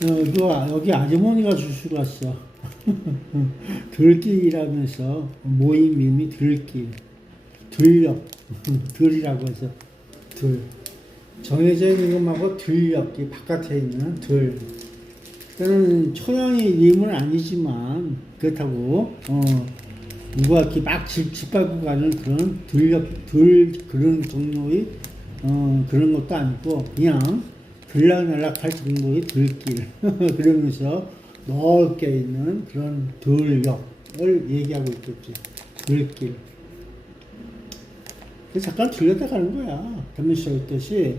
여기 아주머니가 주시고 왔어. 들길이라면서 모임 이름이 들길. 들녘. 들이라고 해서 들. 정해져 있는 것만고 들녘. 이 바깥에 있는 들. 일단은 초양의 이름은 아니지만 그렇다고 누가 이렇게 막 짓밟고 가는 그런 그런 종류의 그런 것도 아니고 그냥 들락날락 할 정도의 들길 그러면서 넓게 있는 그런 들녘을 얘기하고 있겠지. 들길. 잠깐 들렸다 가는 거야. 담임씨가 했듯이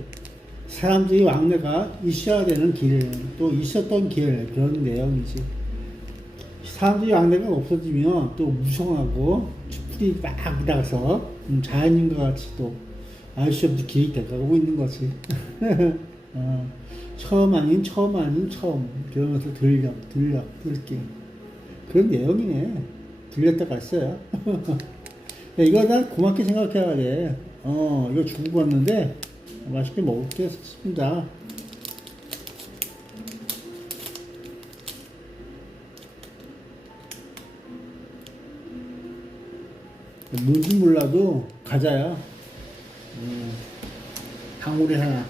사람들이 왕래가 있어야 되는 길, 또 있었던 길, 그런 내용이지. 사람들이 왕래가 없어지면 또 무성하고 풀이 막 나서 자연인과 같이 또 알 수 없는 길이 돼가고 있는 거지. 처음 아닌 처음. 그러면서 들길. 그런 내용이네. 들렸다 갔어요. 이거 난 고맙게 생각해야 돼. 이거 주고 갔는데 맛있게 먹겠습니다. 뭔지 몰라도 과자야. 방울이 하나.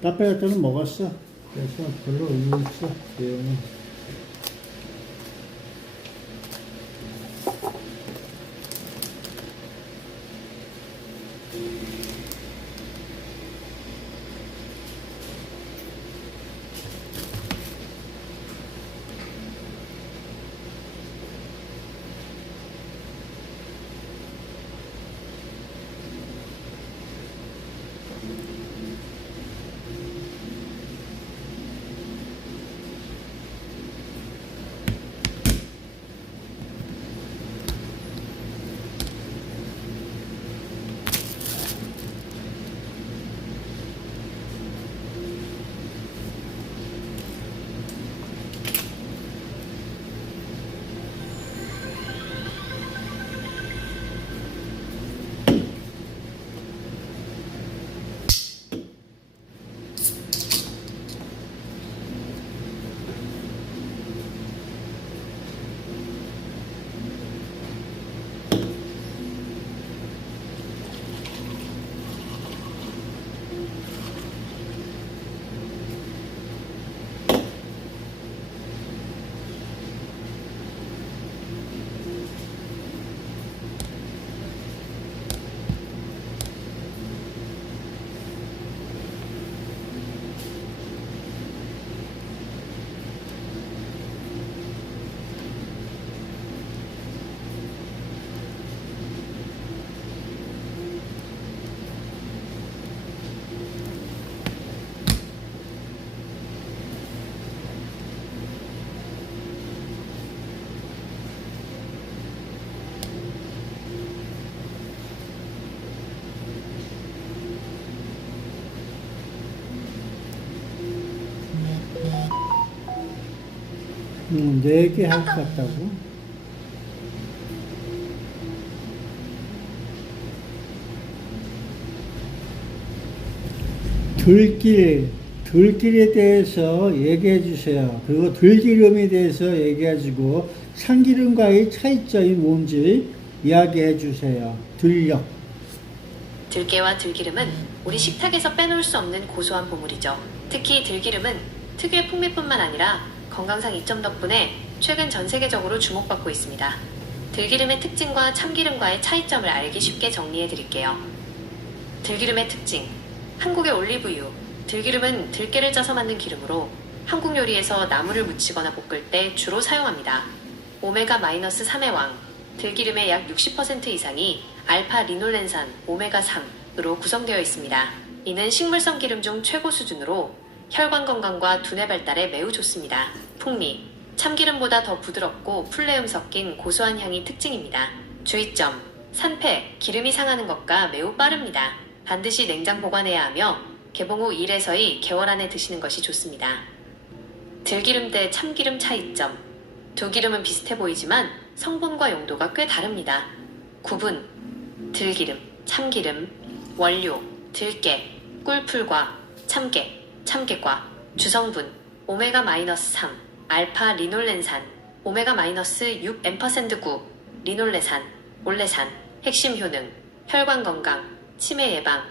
카페 갈 때는 먹었어. 그래서 별로 의미 없어. 내용은. 네 개 할 것 같다고? 들길에 대해서 얘기해 주세요. 그리고 들기름에 대해서 얘기해주고 참기름과의 차이점이 뭔지 이야기해 주세요. 들녘. 들깨와 들기름은 우리 식탁에서 빼놓을 수 없는 고소한 보물이죠. 특히 들기름은 특유의 풍미뿐만 아니라 건강상 이점 덕분에 최근 전 세계적으로 주목받고 있습니다. 들기름의 특징과 참기름과의 차이점을 알기 쉽게 정리해 드릴게요. 들기름의 특징. 한국의 올리브유. 들기름은 들깨를 짜서 만든 기름으로 한국 요리에서 나물을 무치거나 볶을 때 주로 사용합니다. 오메가-3의 왕. 들기름의 약 60% 이상이 알파 리놀렌산 오메가3으로 구성되어 있습니다. 이는 식물성 기름 중 최고 수준으로 혈관 건강과 두뇌 발달에 매우 좋습니다. 풍미. 참기름보다 더 부드럽고 풀내음 섞인 고소한 향이 특징입니다. 주의점. 산패, 기름이 상하는 것과 매우 빠릅니다. 반드시 냉장 보관해야 하며 개봉 후 1에서 2개월 안에 드시는 것이 좋습니다. 들기름 대 참기름 차이점. 두 기름은 비슷해 보이지만 성분과 용도가 꽤 다릅니다. 구분, 들기름, 참기름, 원료, 들깨, 꿀풀과 참깨, 참깨과, 주성분, 오메가-3, 알파 리놀렌산, 오메가-6 앰퍼샌드9, 리놀레산, 올레산, 핵심 효능, 혈관 건강, 치매 예방,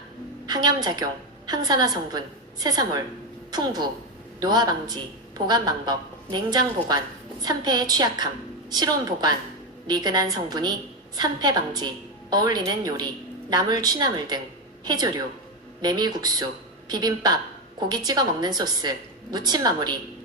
항염작용, 항산화 성분, 세사몰, 풍부, 노화 방지, 보관 방법, 냉장 보관, 산패에 취약함, 실온 보관, 리그난 성분이 산패 방지, 어울리는 요리, 나물 취나물 등, 해조류, 메밀국수, 비빔밥, 고기 찍어 먹는 소스, 무침 마무리.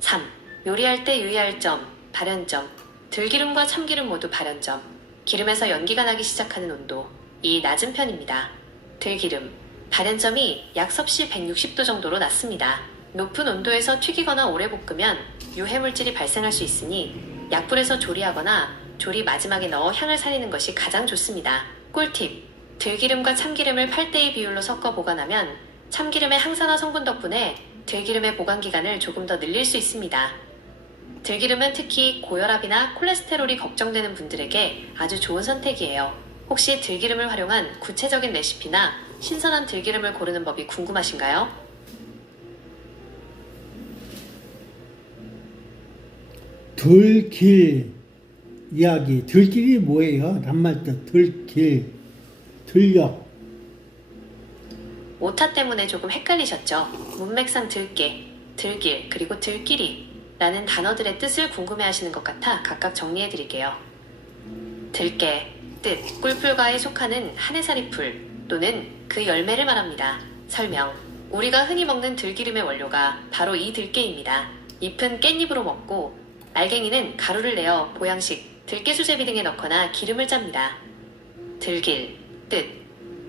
3. 요리할 때 유의할 점, 발연점. 들기름과 참기름 모두 발연점. 기름에서 연기가 나기 시작하는 온도. 이 낮은 편입니다. 들기름. 발연점이 약 섭씨 160도 정도로 낮습니다. 높은 온도에서 튀기거나 오래 볶으면 유해물질이 발생할 수 있으니 약불에서 조리하거나 조리 마지막에 넣어 향을 살리는 것이 가장 좋습니다. 꿀팁. 들기름과 참기름을 8대2 비율로 섞어 보관하면 참기름의 항산화 성분 덕분에 들기름의 보관 기간을 조금 더 늘릴 수 있습니다. 들기름은 특히 고혈압이나 콜레스테롤이 걱정되는 분들에게 아주 좋은 선택이에요. 혹시 들기름을 활용한 구체적인 레시피나 신선한 들기름을 고르는 법이 궁금하신가요? 들길 이야기. 들길이 뭐예요? 낱말뜻 들길, 들녘. 오타 때문에 조금 헷갈리셨죠? 문맥상 들깨, 들길, 그리고 들끼리 라는 단어들의 뜻을 궁금해하시는 것 같아 각각 정리해드릴게요. 들깨, 뜻, 꿀풀과에 속하는 한해살이풀 또는 그 열매를 말합니다. 설명. 우리가 흔히 먹는 들기름의 원료가 바로 이 들깨입니다. 잎은 깻잎으로 먹고 알갱이는 가루를 내어 보양식, 들깨 수제비 등에 넣거나 기름을 짭니다. 들길, 뜻,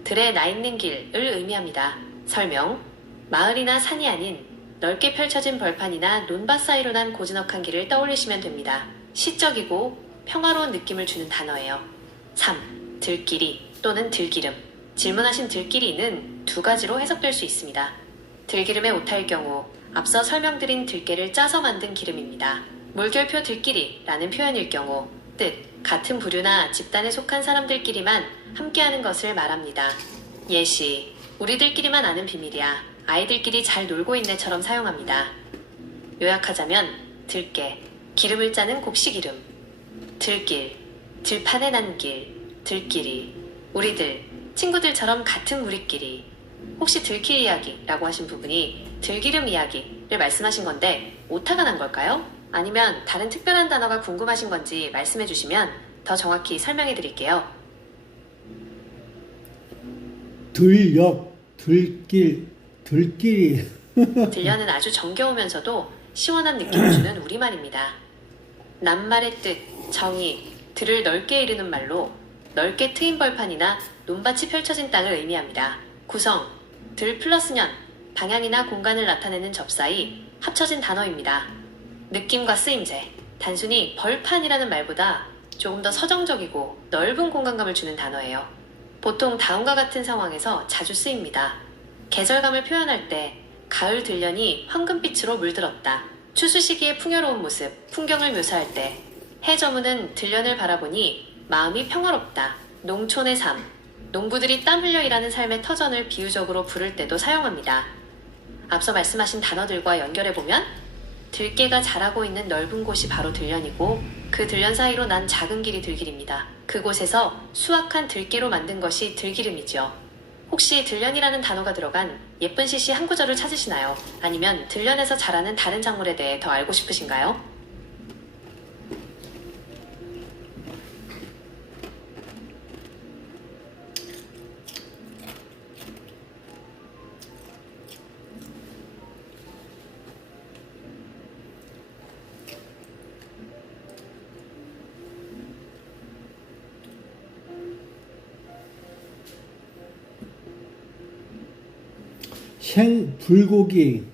들에 나 있는 길을 의미합니다. 설명. 마을이나 산이 아닌 넓게 펼쳐진 벌판이나 논밭 사이로 난 고즈넉한 길을 떠올리시면 됩니다. 시적이고 평화로운 느낌을 주는 단어예요. 3. 들끼리 또는 들기름. 질문하신 들끼리는 두 가지로 해석될 수 있습니다. 들기름의 오타일 경우 앞서 설명드린 들깨를 짜서 만든 기름입니다. 물결표 들끼리라는 표현일 경우 뜻, 같은 부류나 집단에 속한 사람들끼리만 함께하는 것을 말합니다. 예시, 우리들끼리만 아는 비밀이야. 아이들끼리 잘 놀고 있네처럼 사용합니다. 요약하자면 들깨, 기름을 짜는 곡식이름. 들길, 들판에 난 길, 들끼리. 우리들, 친구들처럼 같은 우리끼리. 혹시 들길 이야기라고 하신 부분이 들기름 이야기를 말씀하신 건데 오타가 난 걸까요? 아니면 다른 특별한 단어가 궁금하신 건지 말씀해 주시면 더 정확히 설명해 드릴게요. 들녘, 들길, 들끼리. 들려는 아주 정겨우면서도 시원한 느낌을 주는 우리말입니다. 낱말의 뜻, 정의, 들을 넓게 이르는 말로 넓게 트인 벌판이나 논밭이 펼쳐진 땅을 의미합니다. 구성, 들 플러스 년, 방향이나 공간을 나타내는 접사이 합쳐진 단어입니다. 느낌과 쓰임새, 단순히 벌판이라는 말보다 조금 더 서정적이고 넓은 공간감을 주는 단어예요. 보통 다음과 같은 상황에서 자주 쓰입니다. 계절감을 표현할 때 가을 들련이 황금빛으로 물들었다. 추수 시기의 풍요로운 모습, 풍경을 묘사할 때 해저문은 들련을 바라보니 마음이 평화롭다. 농촌의 삶, 농부들이 땀 흘려 일하는 삶의 터전을 비유적으로 부를 때도 사용합니다. 앞서 말씀하신 단어들과 연결해보면 들깨가 자라고 있는 넓은 곳이 바로 들련이고 그 들련 사이로 난 작은 길이 들길입니다. 그곳에서 수확한 들깨로 만든 것이 들기름이죠. 혹시 들련이라는 단어가 들어간 예쁜 시시 한 구절을 찾으시나요? 아니면 들련에서 자라는 다른 작물에 대해 더 알고 싶으신가요? 생불고기.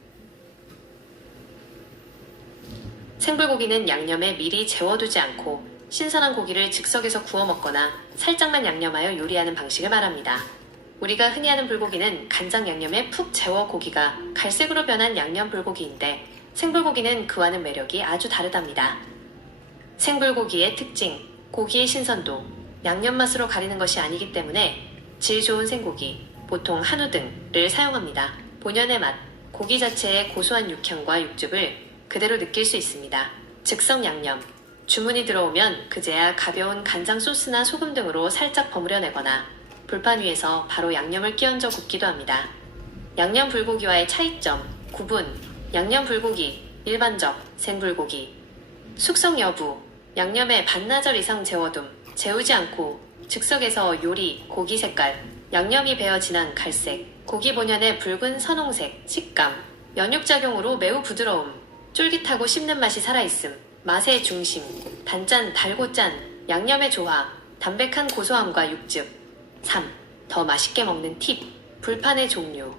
생불고기는 양념에 미리 재워두지 않고 신선한 고기를 즉석에서 구워 먹거나 살짝만 양념하여 요리하는 방식을 말합니다. 우리가 흔히 하는 불고기는 간장 양념에 푹 재워 고기가 갈색으로 변한 양념 불고기인데 생불고기는 그와는 매력이 아주 다르답니다. 생불고기의 특징, 고기의 신선도, 양념 맛으로 가리는 것이 아니기 때문에 질 좋은 생고기, 보통 한우 등을 사용합니다. 본연의 맛, 고기 자체의 고소한 육향과 육즙을 그대로 느낄 수 있습니다. 즉석 양념, 주문이 들어오면 그제야 가벼운 간장 소스나 소금 등으로 살짝 버무려내거나 불판 위에서 바로 양념을 끼얹어 굽기도 합니다. 양념 불고기와의 차이점, 구분, 양념 불고기, 일반적, 생불고기. 숙성 여부, 양념에 반나절 이상 재워둠, 재우지 않고 즉석에서 요리, 고기 색깔, 양념이 배어 진한 갈색, 고기 본연의 붉은 선홍색, 식감, 연육작용으로 매우 부드러움, 쫄깃하고 씹는 맛이 살아있음, 맛의 중심, 단짠, 달고 짠, 양념의 조화, 담백한 고소함과 육즙. 3. 더 맛있게 먹는 팁, 불판의 종류.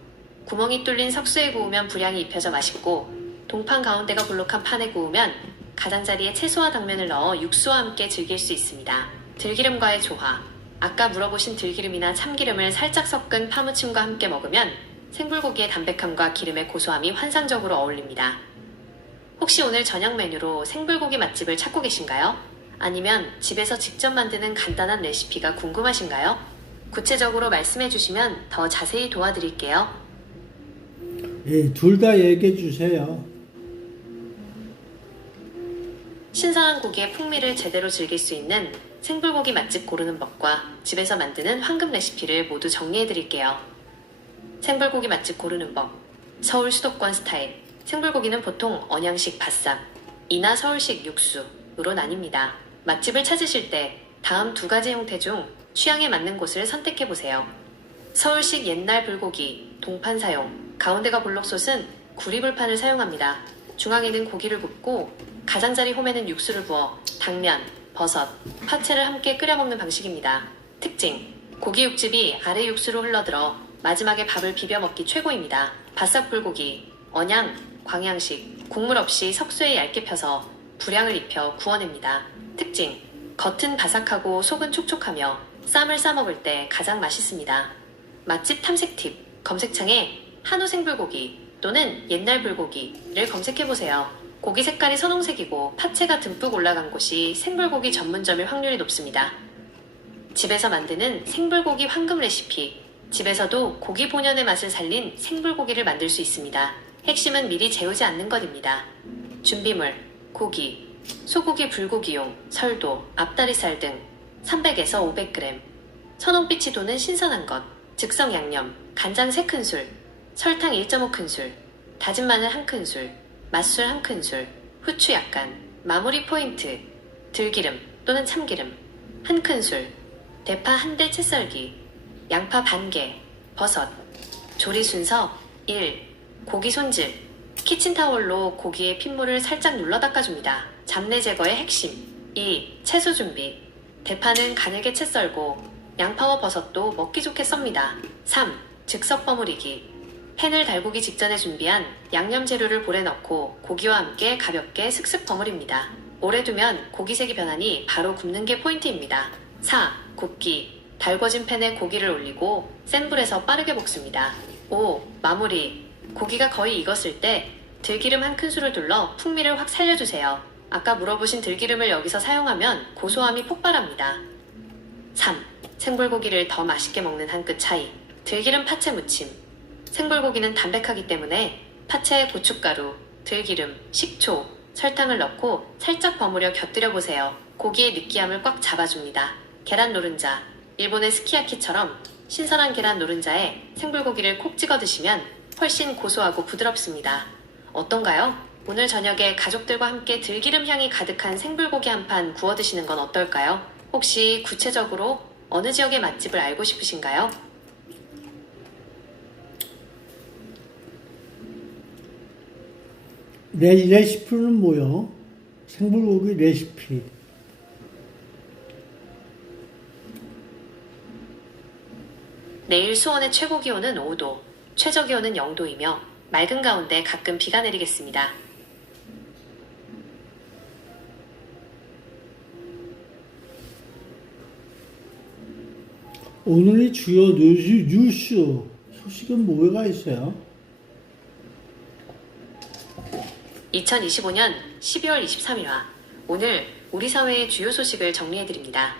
구멍이 뚫린 석쇠에 구우면 불향이 입혀져 맛있고, 동판 가운데가 볼록한 판에 구우면 가장자리에 채소와 당면을 넣어 육수와 함께 즐길 수 있습니다. 들기름과의 조화. 아까 물어보신 들기름이나 참기름을 살짝 섞은 파무침과 함께 먹으면 생불고기의 담백함과 기름의 고소함이 환상적으로 어울립니다. 혹시 오늘 저녁 메뉴로 생불고기 맛집을 찾고 계신가요? 아니면 집에서 직접 만드는 간단한 레시피가 궁금하신가요? 구체적으로 말씀해 주시면 더 자세히 도와드릴게요. 예, 둘 다 얘기해 주세요. 신선한 고기의 풍미를 제대로 즐길 수 있는 생불고기 맛집 고르는 법과 집에서 만드는 황금 레시피를 모두 정리해 드릴게요. 생불고기 맛집 고르는 법. 서울 수도권 스타일. 생불고기는 보통 언양식 밭쌈, 이나 서울식 육수로 나뉩니다. 맛집을 찾으실 때 다음 두 가지 형태 중 취향에 맞는 곳을 선택해 보세요. 서울식 옛날 불고기, 동판 사용, 가운데가 볼록솥은 구리불판을 사용합니다. 중앙에는 고기를 굽고 가장자리 홈에는 육수를 부어 당면, 버섯, 파채를 함께 끓여 먹는 방식입니다. 특징, 고기 육즙이 아래 육수로 흘러들어 마지막에 밥을 비벼 먹기 최고입니다. 바싹 불고기, 언양, 광양식, 국물 없이 석쇠에 얇게 펴서 불향을 입혀 구워냅니다. 특징, 겉은 바삭하고 속은 촉촉하며 쌈을 싸먹을 때 가장 맛있습니다. 맛집 탐색 팁, 검색창에 한우 생불고기 또는 옛날 불고기를 검색해보세요. 고기 색깔이 선홍색이고 파채가 듬뿍 올라간 곳이 생불고기 전문점일 확률이 높습니다. 집에서 만드는 생불고기 황금 레시피. 집에서도 고기 본연의 맛을 살린 생불고기를 만들 수 있습니다. 핵심은 미리 재우지 않는 것입니다. 준비물, 고기, 소고기 불고기용, 설도, 앞다리살 등 300에서 500g, 선홍빛이 도는 신선한 것, 즉석 양념, 간장 3큰술, 설탕 1.5큰술, 다진 마늘 1큰술, 맛술 1큰술, 후추 약간, 마무리 포인트, 들기름 또는 참기름 1큰술, 대파 1대 채 썰기, 양파 반개, 버섯. 조리 순서 1. 고기 손질. 키친타올로 고기의 핏물을 살짝 눌러 닦아줍니다. 잡내 제거의 핵심. 2. 채소 준비. 대파는 가늘게 채 썰고 양파와 버섯도 먹기 좋게 썹니다. 3. 즉석 버무리기. 팬을 달구기 직전에 준비한 양념 재료를 볼에 넣고 고기와 함께 가볍게 슥슥 버무립니다. 오래 두면 고기색이 변하니 바로 굽는 게 포인트입니다. 4. 굽기. 달궈진 팬에 고기를 올리고 센 불에서 빠르게 볶습니다. 5. 마무리. 고기가 거의 익었을 때 들기름 1큰술을 둘러 풍미를 확 살려주세요. 아까 물어보신 들기름을 여기서 사용하면 고소함이 폭발합니다. 3. 생불고기를 더 맛있게 먹는 한 끗 차이. 들기름 파채 무침. 생불고기는 담백하기 때문에 파채에 고춧가루, 들기름, 식초, 설탕을 넣고 살짝 버무려 곁들여 보세요. 고기의 느끼함을 꽉 잡아줍니다. 계란 노른자. 일본의 스키야키처럼 신선한 계란 노른자에 생불고기를 콕 찍어 드시면 훨씬 고소하고 부드럽습니다. 어떤가요? 오늘 저녁에 가족들과 함께 들기름 향이 가득한 생불고기 한 판 구워 드시는 건 어떨까요? 혹시 구체적으로 어느 지역의 맛집을 알고 싶으신가요? 레시피는 뭐요? 생불고기 레시피. 내일 수원의 최고 기온은 5도, 최저 기온은 0도이며 맑은 가운데 가끔 비가 내리겠습니다. 오늘의 주요 뉴스 소식은 뭐가 있어요? 2025년 12월 23일화 오늘 우리 사회의 주요 소식을 정리해드립니다.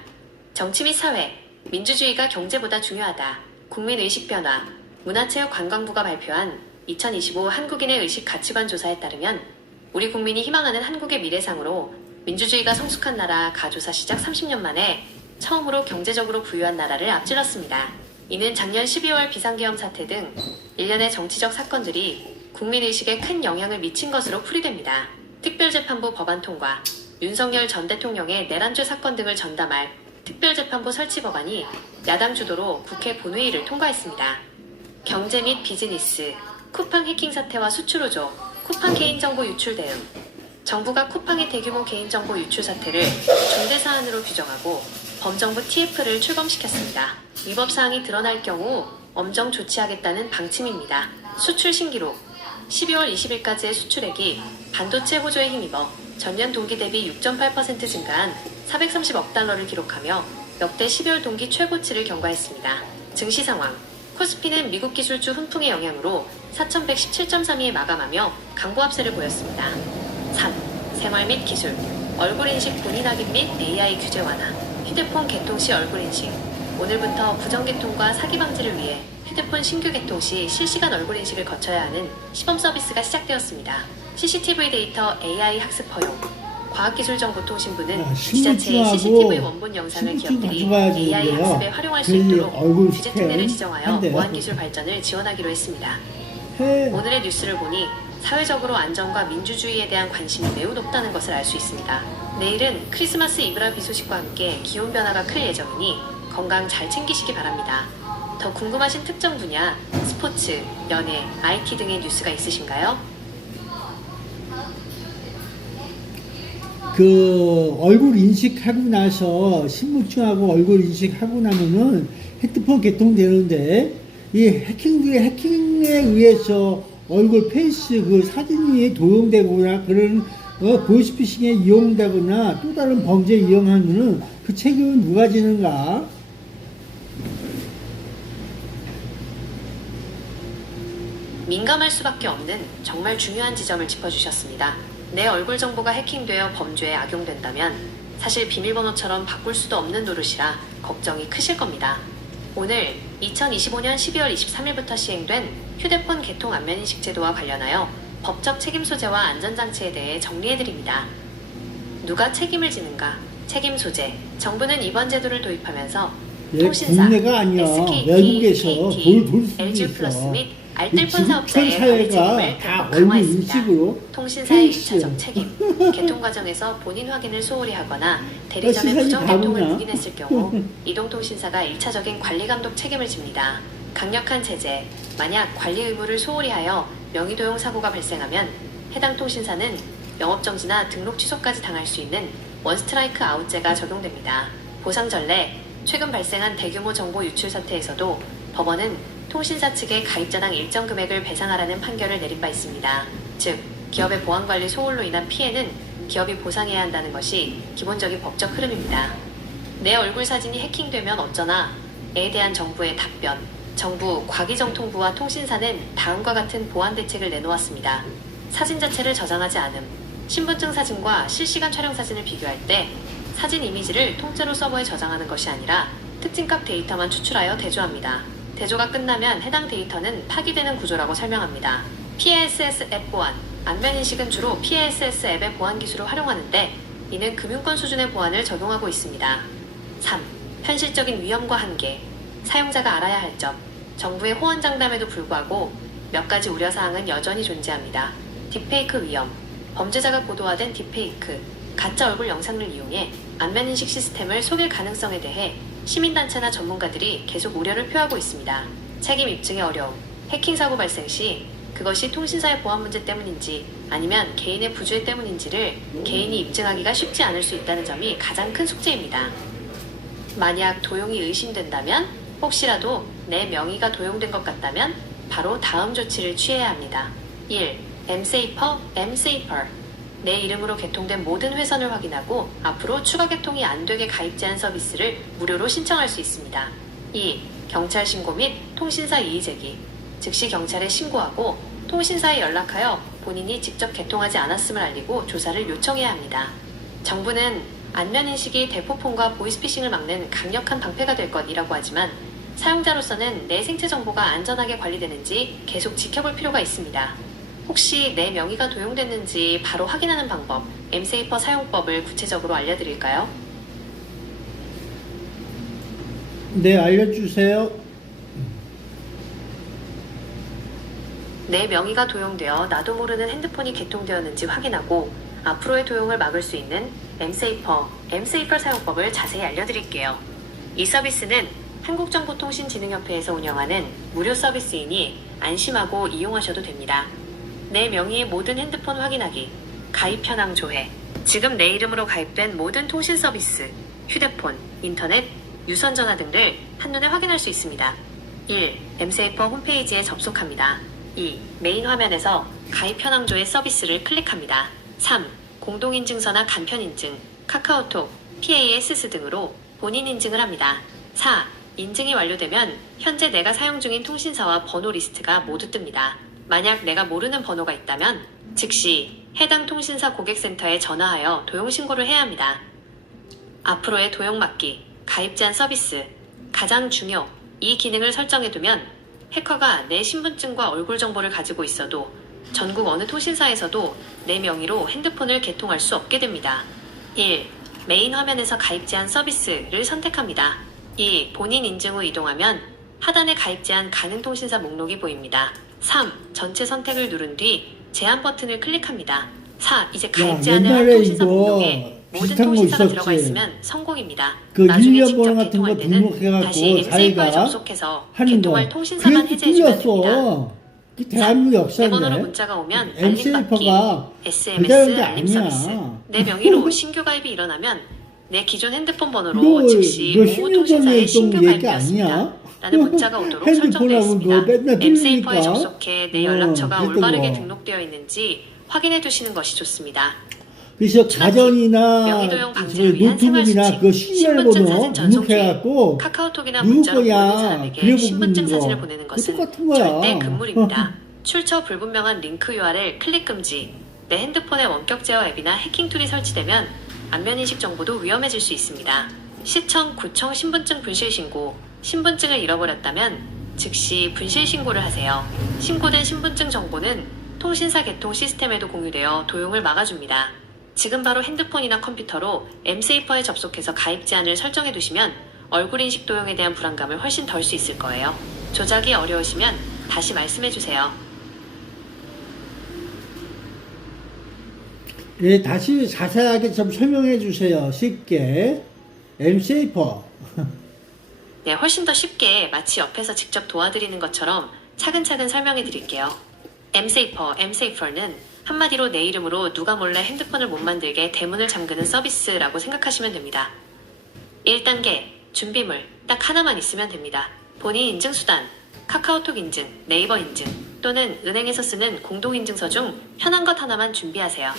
정치 및 사회, 민주주의가 경제보다 중요하다. 국민의식 변화, 문화체육관광부가 발표한 2025 한국인의 의식 가치관 조사에 따르면 우리 국민이 희망하는 한국의 미래상으로 민주주의가 성숙한 나라 가조사 시작 30년 만에 처음으로 경제적으로 부유한 나라를 앞질렀습니다. 이는 작년 12월 비상계엄 사태 등 일련의 정치적 사건들이 국민의식에 큰 영향을 미친 것으로 풀이됩니다. 특별재판부 법안 통과, 윤석열 전 대통령의 내란죄 사건 등을 전담할 특별재판부 설치 법안이 야당 주도로 국회 본회의를 통과했습니다. 경제 및 비즈니스, 쿠팡 해킹 사태와 수출 우조, 쿠팡 개인정보 유출 대응. 정부가 쿠팡의 대규모 개인정보 유출 사태를 중대사안으로 규정하고 범정부 TF를 출범시켰습니다. 위법사항이 드러날 경우 엄정 조치하겠다는 방침입니다. 수출 신기록, 12월 20일까지의 수출액이 반도체 호조에 힘입어 전년 동기 대비 6.8% 증가한 430억 달러를 기록하며 역대 12월 동기 최고치를 경과했습니다. 증시 상황, 코스피는 미국 기술주 훈풍의 영향으로 4117.32에 마감하며 강보 합세를 보였습니다. 3. 생활 및 기술, 얼굴 인식 본인 확인 및 AI 규제 완화, 휴대폰 개통 시 얼굴 인식. 오늘부터 부정 개통과 사기 방지를 위해 휴대폰 신규 개통 시 실시간 얼굴 인식을 거쳐야 하는 시범 서비스가 시작되었습니다. CCTV 데이터 AI 학습 허용. 과학기술정보통신부는 지자체의 CCTV 원본 영상을 기업들이 AI 학습에 활용할 수 있도록 규제 특례를 지정하여 보안기술 발전을 지원하기로 했습니다. 오늘의 뉴스를 보니 사회적으로 안정과 민주주의에 대한 관심이 매우 높다는 것을 알 수 있습니다. 내일은 크리스마스 이브라 비 소식과 함께 기온 변화가 클 예정이니 건강 잘 챙기시기 바랍니다. 더 궁금하신 특정 분야, 스포츠, 연예, IT 등의 뉴스가 있으신가요? 그 얼굴 인식하고 나서 신분증하고 얼굴 인식하고 나면은 핸드폰 개통되는데 이 해킹에 의해서 얼굴 페이스 그 사진이 도용되거나 그런 보이스피싱에 이용되거나 또 다른 범죄에 이용하면은 그 책임은 누가 지는가? 민감할 수밖에 없는 정말 중요한 지점을 짚어주셨습니다. 내 얼굴 정보가 해킹되어 범죄에 악용된다면 사실 비밀번호처럼 바꿀 수도 없는 노릇이라 걱정이 크실 겁니다. 오늘 2025년 12월 23일부터 시행된 휴대폰 개통 안면인식 제도와 관련하여 법적 책임 소재와 안전장치에 대해 정리해드립니다. 누가 책임을 지는가? 책임 소재. 정부는 이번 제도를 도입하면서 통신사, 국내가 아니야. SKT, 외국에서 KT, 돌 수도 LG 있어. 플러스 및 알뜰폰 지금 사업자의 전 관리 사회가 책임을 다 결국 얼굴 강화했습니다. 인식으로 통신사의 페이스. 1차적 책임, 개통 과정에서 본인 확인을 소홀히 하거나 대리점의 시선이 부정 개통을 바보냐? 묵인했을 경우 이동통신사가 1차적인 관리 감독 책임을 집니다. 강력한 제재, 만약 관리 의무를 소홀히 하여 명의도용 사고가 발생하면 해당 통신사는 영업정지나 등록 취소까지 당할 수 있는 원스트라이크 아웃제가 적용됩니다. 보상 전례, 최근 발생한 대규모 정보 유출 사태에서도 법원은 통신사 측에 가입자당 일정 금액을 배상하라는 판결을 내린 바 있습니다. 즉, 기업의 보안관리 소홀로 인한 피해는 기업이 보상해야 한다는 것이 기본적인 법적 흐름입니다. 내 얼굴 사진이 해킹되면 어쩌나? 에 대한 정부의 답변. 정부, 과기정통부와 통신사는 다음과 같은 보안 대책을 내놓았습니다. 사진 자체를 저장하지 않음. 신분증 사진과 실시간 촬영 사진을 비교할 때 사진 이미지를 통째로 서버에 저장하는 것이 아니라 특징값 데이터만 추출하여 대조합니다. 대조가 끝나면 해당 데이터는 파기되는 구조라고 설명합니다. PASS 앱 보안. 안면인식은 주로 PASS 앱의 보안 기술을 활용하는데 이는 금융권 수준의 보안을 적용하고 있습니다. 3. 현실적인 위험과 한계. 사용자가 알아야 할 점. 정부의 호언장담에도 불구하고 몇 가지 우려사항은 여전히 존재합니다. 딥페이크 위험. 범죄자가 고도화된 딥페이크, 가짜 얼굴 영상을 이용해 안면인식 시스템을 속일 가능성에 대해 시민단체나 전문가들이 계속 우려를 표하고 있습니다. 책임 입증의 어려움. 해킹 사고 발생 시 그것이 통신사의 보안 문제 때문인지 아니면 개인의 부주의 때문인지를 개인이 입증하기가 쉽지 않을 수 있다는 점이 가장 큰 숙제입니다. 만약 도용이 의심된다면, 혹시라도 내 명의가 도용된 것 같다면 바로 다음 조치를 취해야 합니다. 1. Msafer, Msafer. 내 이름으로 개통된 모든 회선을 확인하고 앞으로 추가 개통이 안 되게 가입 제한 서비스를 무료로 신청할 수 있습니다. 2. 경찰 신고 및 통신사 이의 제기. 즉시 경찰에 신고하고 통신사에 연락하여 본인이 직접 개통하지 않았음을 알리고 조사를 요청해야 합니다. 정부는 안면인식이 대포폰과 보이스피싱을 막는 강력한 방패가 될 것이라고 하지만 사용자로서는 내 생체 정보가 안전하게 관리되는지 계속 지켜볼 필요가 있습니다. 혹시 내 명의가 도용됐는지 바로 확인하는 방법, 엠세이퍼 사용법을 구체적으로 알려드릴까요? 네, 알려주세요. 내 명의가 도용되어 나도 모르는 핸드폰이 개통되었는지 확인하고 앞으로의 도용을 막을 수 있는 엠세이퍼 사용법을 자세히 알려드릴게요. 이 서비스는 한국정보통신진흥협회에서 운영하는 무료 서비스이니 안심하고 이용하셔도 됩니다. 내 명의의 모든 핸드폰 확인하기, 가입 현황 조회, 지금 내 이름으로 가입된 모든 통신 서비스, 휴대폰, 인터넷, 유선전화 등을 한눈에 확인할 수 있습니다. 1. 엠세이퍼 홈페이지에 접속합니다. 2. 메인 화면에서 가입 현황 조회 서비스를 클릭합니다. 3. 공동인증서나 간편인증, 카카오톡, PASS 등으로 본인 인증을 합니다. 4. 인증이 완료되면 현재 내가 사용 중인 통신사와 번호 리스트가 모두 뜹니다. 만약 내가 모르는 번호가 있다면 즉시 해당 통신사 고객센터에 전화하여 도용 신고를 해야 합니다. 앞으로의 도용 막기, 가입 제한 서비스, 가장 중요, 이 기능을 설정해두면 해커가 내 신분증과 얼굴 정보를 가지고 있어도 전국 어느 통신사에서도 내 명의로 핸드폰을 개통할 수 없게 됩니다. 1. 메인 화면에서 가입 제한 서비스를 선택합니다. 2. 본인 인증 후 이동하면 하단에 가입 제한 가능 통신사 목록이 보입니다. 3. 전체 선택을 누른 뒤 제한 버튼을 클릭합니다. 4. 이제 가입 제한을 한 통신사 목록에 모든 비슷한 거 통신사가 있었지. 들어가 있으면 성공입니다. 그 나중에 1년 직접 번호 같은 거 개통할 때는 등록해갖고 다시 엠세이퍼에 자기가 접속해서 하는 거. 개통할 통신사만 그게 해제해주면 됩니다. 틀렸어. 그 대한민국 내 번호로 역사인데. 문자가 오면 알림 받기, 엠세이퍼가 SMS 그다는 게 알림 아니야. 서비스, 내 명의로 신규 가입이 일어나면 내 기존 핸드폰 번호로 너 즉시 너 모모 10년 전에 통신사에 있던 신규 얘기 가입되었습니다. 아니야? 라는 문자가 오도록 설정되어 핸드폰하고 있습니다. 너 맨날 엠세이퍼에 틀리니까. 접속해 내 연락처가 그랬던 올바르게 거. 등록되어 있는지 확인해 두시는 것이 좋습니다. 그래서 가전이나 명의도용 방지를 위한 노트북이나 생활수칙, 그 신분증 시리얼번호 사진 전송 등록해갖고 카카오톡이나 누구 문자로 거야? 모르는 사람에게 그래 신분증 보는 거. 사진을 보내는 것은 그거 똑같은 거야. 절대 금물입니다. 출처 불분명한 링크 URL 클릭 금지, 내 핸드폰에 원격 제어 앱이나 해킹 툴이 설치되면 안면인식 정보도 위험해질 수 있습니다. 시청, 구청 신분증 분실 신고, 신분증을 잃어버렸다면 즉시 분실 신고를 하세요. 신고된 신분증 정보는 통신사 개통 시스템에도 공유되어 도용을 막아줍니다. 지금 바로 핸드폰이나 컴퓨터로 엠세이퍼에 접속해서 가입 제한을 설정해 두시면 얼굴 인식 도용에 대한 불안감을 훨씬 덜 수 있을 거예요. 조작이 어려우시면 다시 말씀해 주세요. 예, 다시 자세하게 좀 설명해 주세요. 쉽게. 엠세이퍼. 네, 훨씬 더 쉽게 마치 옆에서 직접 도와드리는 것처럼 차근차근 설명해 드릴게요. 엠세이퍼는 한마디로 내 이름으로 누가 몰래 핸드폰을 못 만들게 대문을 잠그는 서비스라고 생각하시면 됩니다. 1단계, 준비물, 딱 하나만 있으면 됩니다. 본인 인증수단, 카카오톡 인증, 네이버 인증, 또는 은행에서 쓰는 공동인증서 중 편한 것 하나만 준비하세요.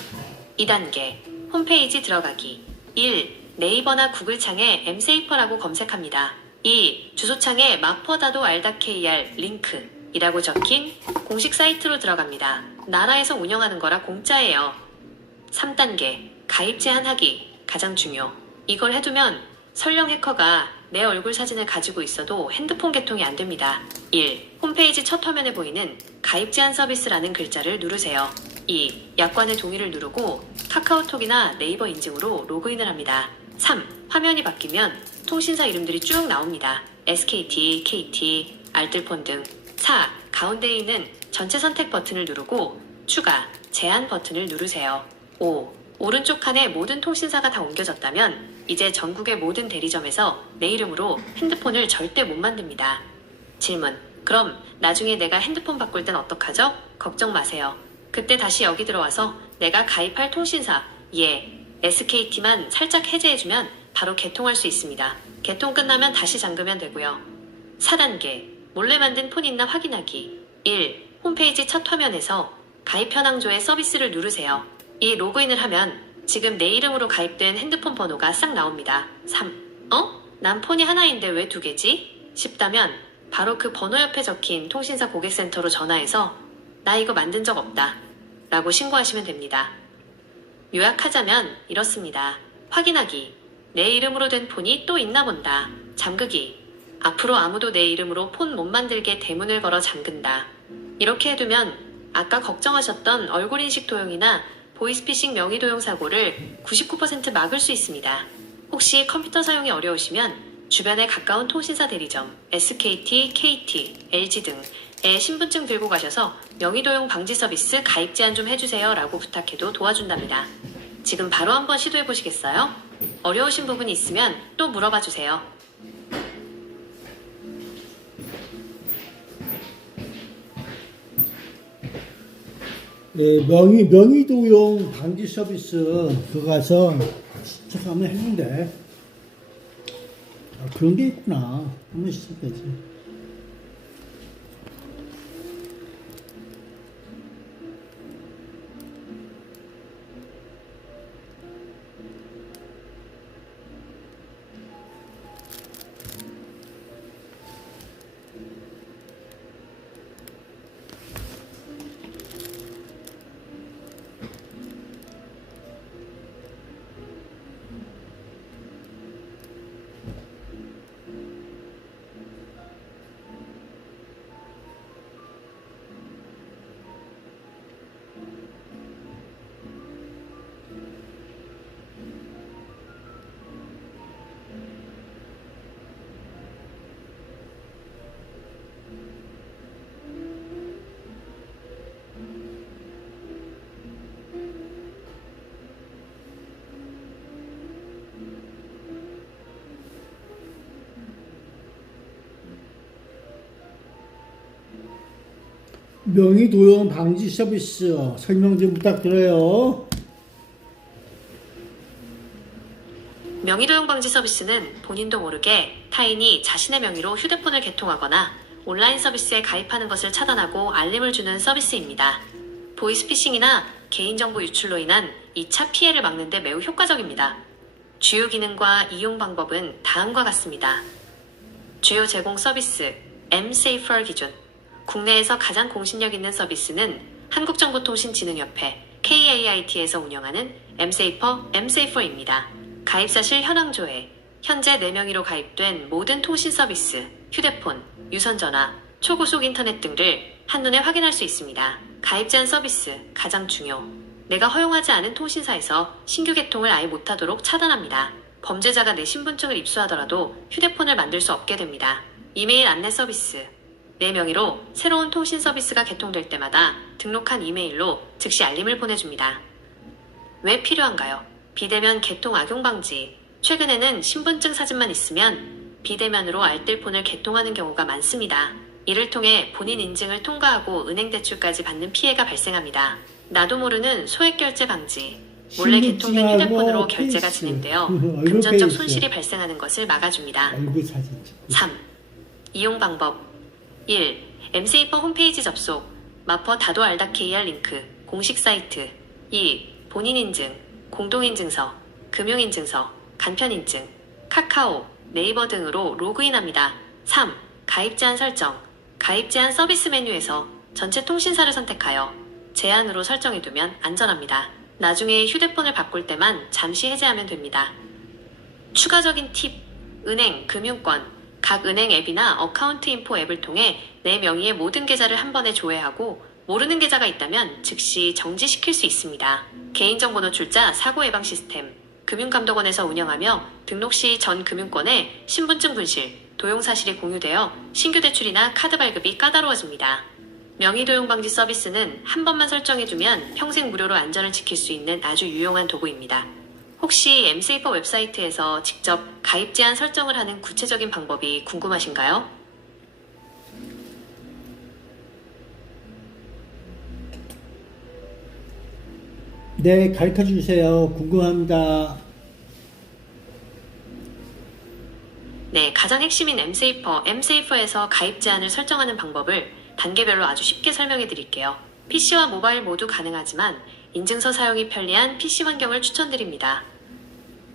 2단계, 홈페이지 들어가기. 1. 네이버나 구글 창에 엠세이퍼라고 검색합니다. 2. 주소창에 마포다도 r.kr 링크 이라고 적힌 공식 사이트로 들어갑니다. 나라에서 운영하는 거라 공짜예요. 3단계, 가입 제한하기. 가장 중요. 이걸 해두면 설령 해커가 내 얼굴 사진을 가지고 있어도 핸드폰 개통이 안 됩니다. 1. 홈페이지 첫 화면에 보이는 가입 제한 서비스라는 글자를 누르세요. 2. 약관의 동의를 누르고 카카오톡이나 네이버 인증으로 로그인을 합니다. 3. 화면이 바뀌면 통신사 이름들이 쭉 나옵니다. SKT, KT, 알뜰폰 등. 4. 가운데에 있는 전체 선택 버튼을 누르고 추가, 제한 버튼을 누르세요. 5. 오른쪽 칸에 모든 통신사가 다 옮겨졌다면 이제 전국의 모든 대리점에서 내 이름으로 핸드폰을 절대 못 만듭니다. 질문. 그럼 나중에 내가 핸드폰 바꿀 땐 어떡하죠? 걱정 마세요. 그때 다시 여기 들어와서 내가 가입할 통신사, SKT만 살짝 해제해주면 바로 개통할 수 있습니다. 개통 끝나면 다시 잠그면 되고요. 4단계. 몰래 만든 폰 있나 확인하기. 1. 홈페이지 첫 화면에서 가입 현황조회 서비스를 누르세요. 이 로그인을 하면 지금 내 이름으로 가입된 핸드폰 번호가 싹 나옵니다. 3. 난 폰이 하나인데 왜 두 개지? 싶다면 바로 그 번호 옆에 적힌 통신사 고객센터로 전화해서 나 이거 만든 적 없다 라고 신고하시면 됩니다. 요약하자면 이렇습니다. 확인하기. 내 이름으로 된 폰이 또 있나 본다. 잠그기. 앞으로 아무도 내 이름으로 폰 못 만들게 대문을 걸어 잠근다. 이렇게 해두면 아까 걱정하셨던 얼굴인식 도용이나 보이스피싱 명의 도용 사고를 99% 막을 수 있습니다. 혹시 컴퓨터 사용이 어려우시면 주변에 가까운 통신사 대리점, SKT, KT, LG 등에 신분증 들고 가셔서 명의 도용 방지 서비스 가입 제한 좀 해주세요 라고 부탁해도 도와준답니다. 지금 바로 한번 시도해 보시겠어요? 어려우신 부분이 있으면 또 물어봐 주세요. 네, 명의도용 방지 서비스 그거 가서 진짜 한번 했는데 그런 게 있구나. 한번 시작해야지. 명의도용 방지 서비스 설명 좀 부탁드려요. 명의도용 방지 서비스는 본인도 모르게 타인이 자신의 명의로 휴대폰을 개통하거나 온라인 서비스에 가입하는 것을 차단하고 알림을 주는 서비스입니다. 보이스피싱이나 개인정보 유출로 인한 2차 피해를 막는 데 매우 효과적입니다. 주요 기능과 이용 방법은 다음과 같습니다. 주요 제공 서비스 mSafer 기준. 국내에서 가장 공신력 있는 서비스는 한국정보통신진흥협회 KAIT에서 운영하는 mSafer입니다. 가입사 실 현황 조회. 현재 내 명의로 가입된 모든 통신 서비스, 휴대폰, 유선전화, 초고속 인터넷 등을 한눈에 확인할 수 있습니다. 가입 제한 서비스 가장 중요. 내가 허용하지 않은 통신사에서 신규 개통을 아예 못하도록 차단합니다. 범죄자가 내 신분증을 입수하더라도 휴대폰을 만들 수 없게 됩니다. 이메일 안내 서비스. 내 명의로 새로운 통신 서비스가 개통될 때마다 등록한 이메일로 즉시 알림을 보내줍니다. 왜 필요한가요? 비대면 개통 악용 방지. 최근에는 신분증 사진만 있으면 비대면으로 알뜰폰을 개통하는 경우가 많습니다. 이를 통해 본인 인증을 통과하고 은행 대출까지 받는 피해가 발생합니다. 나도 모르는 소액 결제 방지. 몰래 개통된 휴대폰으로 결제가 진행되어 금전적 손실이 발생하는 것을 막아줍니다. 3. 이용 방법. 1. mSafer 홈페이지 접속. 마퍼 다도 알닷KR 링크. 공식 사이트. 2. 본인 인증. 공동인증서. 금융인증서. 간편인증. 카카오, 네이버 등으로 로그인합니다. 3. 가입 제한 설정. 가입 제한 서비스 메뉴에서 전체 통신사를 선택하여 제한으로 설정해두면 안전합니다. 나중에 휴대폰을 바꿀 때만 잠시 해제하면 됩니다. 추가적인 팁. 은행, 금융권. 각 은행 앱이나 어카운트 인포 앱을 통해 내 명의의 모든 계좌를 한 번에 조회하고 모르는 계좌가 있다면 즉시 정지시킬 수 있습니다. 개인정보 노출자 사고 예방 시스템. 금융감독원에서 운영하며 등록 시 전 금융권에 신분증 분실, 도용 사실이 공유되어 신규 대출이나 카드 발급이 까다로워집니다. 명의도용 방지 서비스는 한 번만 설정해두면 평생 무료로 안전을 지킬 수 있는 아주 유용한 도구입니다. 혹시 mSafer 웹사이트에서 직접 가입 제한 설정을 하는 구체적인 방법이 궁금하신가요? 네, 가르쳐 주세요. 궁금합니다. 네, 가장 핵심인 mSafer에서 가입 제한을 설정하는 방법을 단계별로 아주 쉽게 설명해 드릴게요. PC와 모바일 모두 가능하지만 인증서 사용이 편리한 PC 환경을 추천드립니다.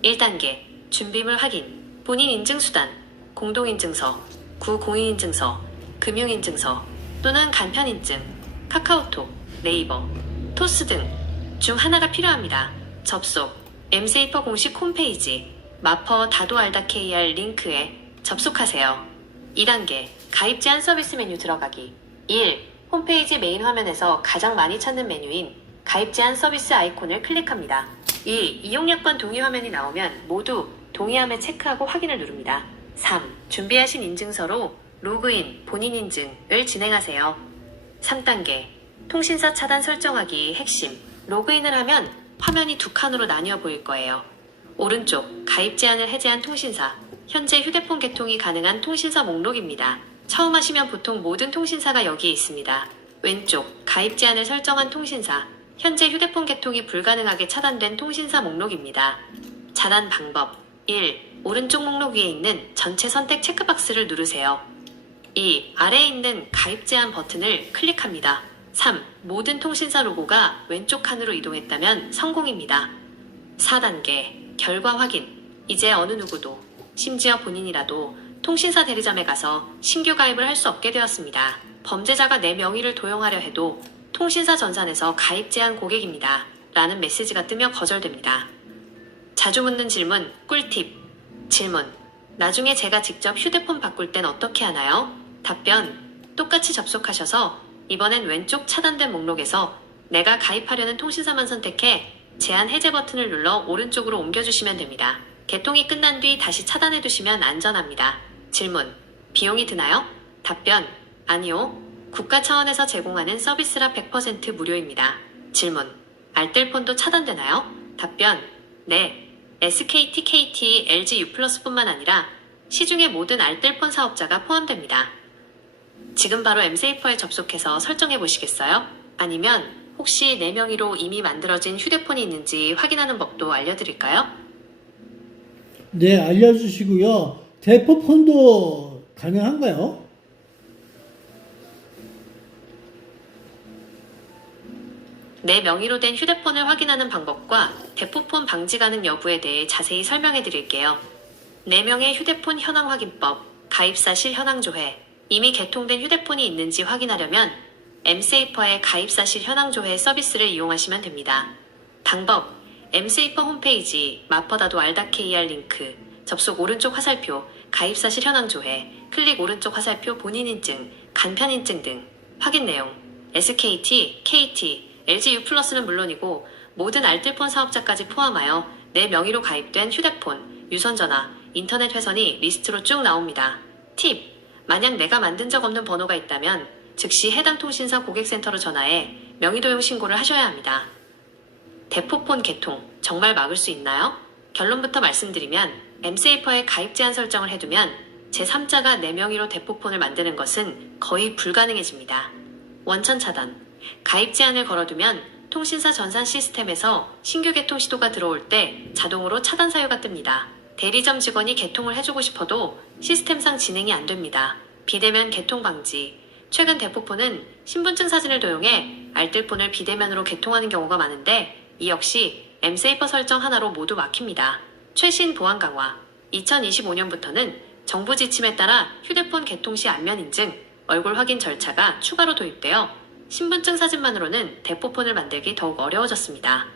1단계, 준비물 확인, 본인 인증수단, 공동인증서, 구공인인증서, 금융인증서 또는 간편인증, 카카오톡, 네이버, 토스 등 중 하나가 필요합니다. 접속, 엠세이퍼 공식 홈페이지 마퍼 다도알다 KR 링크에 접속하세요. 2단계 가입 제한 서비스 메뉴 들어가기. 1. 홈페이지 메인 화면에서 가장 많이 찾는 메뉴인 가입 제한 서비스 아이콘을 클릭합니다. 2. 이용약관 동의 화면이 나오면 모두 동의함을 체크하고 확인을 누릅니다. 3. 준비하신 인증서로 로그인, 본인 인증을 진행하세요. 3단계 통신사 차단 설정하기 핵심. 로그인을 하면 화면이 두 칸으로 나뉘어 보일 거예요. 오른쪽 가입 제한을 해제한 통신사. 현재 휴대폰 개통이 가능한 통신사 목록입니다. 처음 하시면 보통 모든 통신사가 여기에 있습니다. 왼쪽 가입 제한을 설정한 통신사. 현재 휴대폰 개통이 불가능하게 차단된 통신사 목록입니다. 차단 방법. 1. 오른쪽 목록 위에 있는 전체 선택 체크박스를 누르세요. 2. 아래에 있는 가입 제한 버튼을 클릭합니다. 3. 모든 통신사 로고가 왼쪽 칸으로 이동했다면 성공입니다. 4단계 결과 확인. 이제 어느 누구도, 심지어 본인이라도 통신사 대리점에 가서 신규 가입을 할 수 없게 되었습니다. 범죄자가 내 명의를 도용하려 해도 통신사 전산에서 가입 제한 고객입니다. 라는 메시지가 뜨며 거절됩니다. 자주 묻는 질문, 꿀팁. 질문. 나중에 제가 직접 휴대폰 바꿀 땐 어떻게 하나요? 답변. 똑같이 접속하셔서 이번엔 왼쪽 차단된 목록에서 내가 가입하려는 통신사만 선택해 제한 해제 버튼을 눌러 오른쪽으로 옮겨주시면 됩니다. 개통이 끝난 뒤 다시 차단해두시면 안전합니다. 질문. 비용이 드나요? 답변. 아니요. 국가 차원에서 제공하는 서비스라 100% 무료입니다. 질문. 알뜰폰도 차단되나요? 답변. 네. SKT, KT, LG U+뿐만 아니라 시중의 모든 알뜰폰 사업자가 포함됩니다. 지금 바로 엠세이퍼에 접속해서 설정해 보시겠어요? 아니면 혹시 내 명의로 이미 만들어진 휴대폰이 있는지 확인하는 법도 알려드릴까요? 네, 알려주시고요. 대포폰도 가능한가요? 내 명의로 된 휴대폰을 확인하는 방법과 대포폰 방지 가능 여부에 대해 자세히 설명해 드릴게요. 내 명의 휴대폰 현황 확인법, 가입사실 현황 조회. 이미 개통된 휴대폰이 있는지 확인하려면 엠세이퍼의 가입사실 현황 조회 서비스를 이용하시면 됩니다. 방법. 엠세이퍼 홈페이지 마퍼다도 알다 KR 링크 접속 오른쪽 화살표 가입사실 현황 조회 클릭 오른쪽 화살표 본인 인증 간편 인증 등 확인 내용 SKT, KT, LG U+는 물론이고 모든 알뜰폰 사업자까지 포함하여 내 명의로 가입된 휴대폰, 유선전화, 인터넷 회선이 리스트로 쭉 나옵니다. 팁. 만약 내가 만든 적 없는 번호가 있다면 즉시 해당 통신사 고객센터로 전화해 명의도용 신고를 하셔야 합니다. 대포폰 개통 정말 막을 수 있나요? 결론부터 말씀드리면 엠세이퍼에 가입 제한 설정을 해두면 제3자가 내 명의로 대포폰을 만드는 것은 거의 불가능해집니다. 원천 차단. 가입 제한을 걸어두면 통신사 전산 시스템에서 신규 개통 시도가 들어올 때 자동으로 차단 사유가 뜹니다. 대리점 직원이 개통을 해주고 싶어도 시스템상 진행이 안 됩니다. 비대면 개통 방지. 최근 대포폰은 신분증 사진을 도용해 알뜰폰을 비대면으로 개통하는 경우가 많은데 이 역시 엠세이퍼 설정 하나로 모두 막힙니다. 최신 보안 강화. 2025년부터는 정부 지침에 따라 휴대폰 개통 시 안면 인증, 얼굴 확인 절차가 추가로 도입되어 신분증 사진만으로는 대포폰을 만들기 더욱 어려워졌습니다.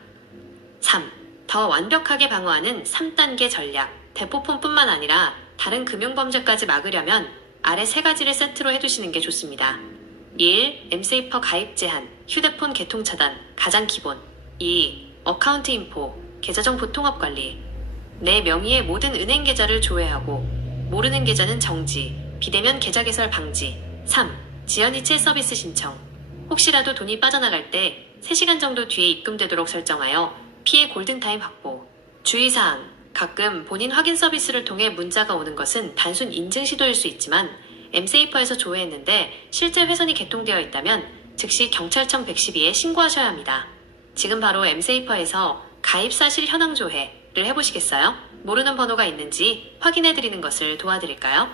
3. 더 완벽하게 방어하는 3단계 전략. 대포폰뿐만 아니라 다른 금융범죄까지 막으려면 아래 3가지를 세트로 해두시는 게 좋습니다. 1. 엠세이퍼 가입 제한, 휴대폰 개통 차단, 가장 기본. 2. 어카운트 인포, 계좌정보 통합 관리. 내 명의의 모든 은행 계좌를 조회하고 모르는 계좌는 정지, 비대면 계좌 개설 방지. 3. 지연이체 서비스 신청. 혹시라도 돈이 빠져나갈 때 3시간 정도 뒤에 입금되도록 설정하여 피해 골든타임 확보. 주의사항. 가끔 본인 확인 서비스를 통해 문자가 오는 것은 단순 인증 시도일 수 있지만 엠세이퍼에서 조회했는데 실제 회선이 개통되어 있다면 즉시 경찰청 112에 신고하셔야 합니다. 지금 바로 엠세이퍼에서 가입사실 현황 조회를 해보시겠어요? 모르는 번호가 있는지 확인해드리는 것을 도와드릴까요?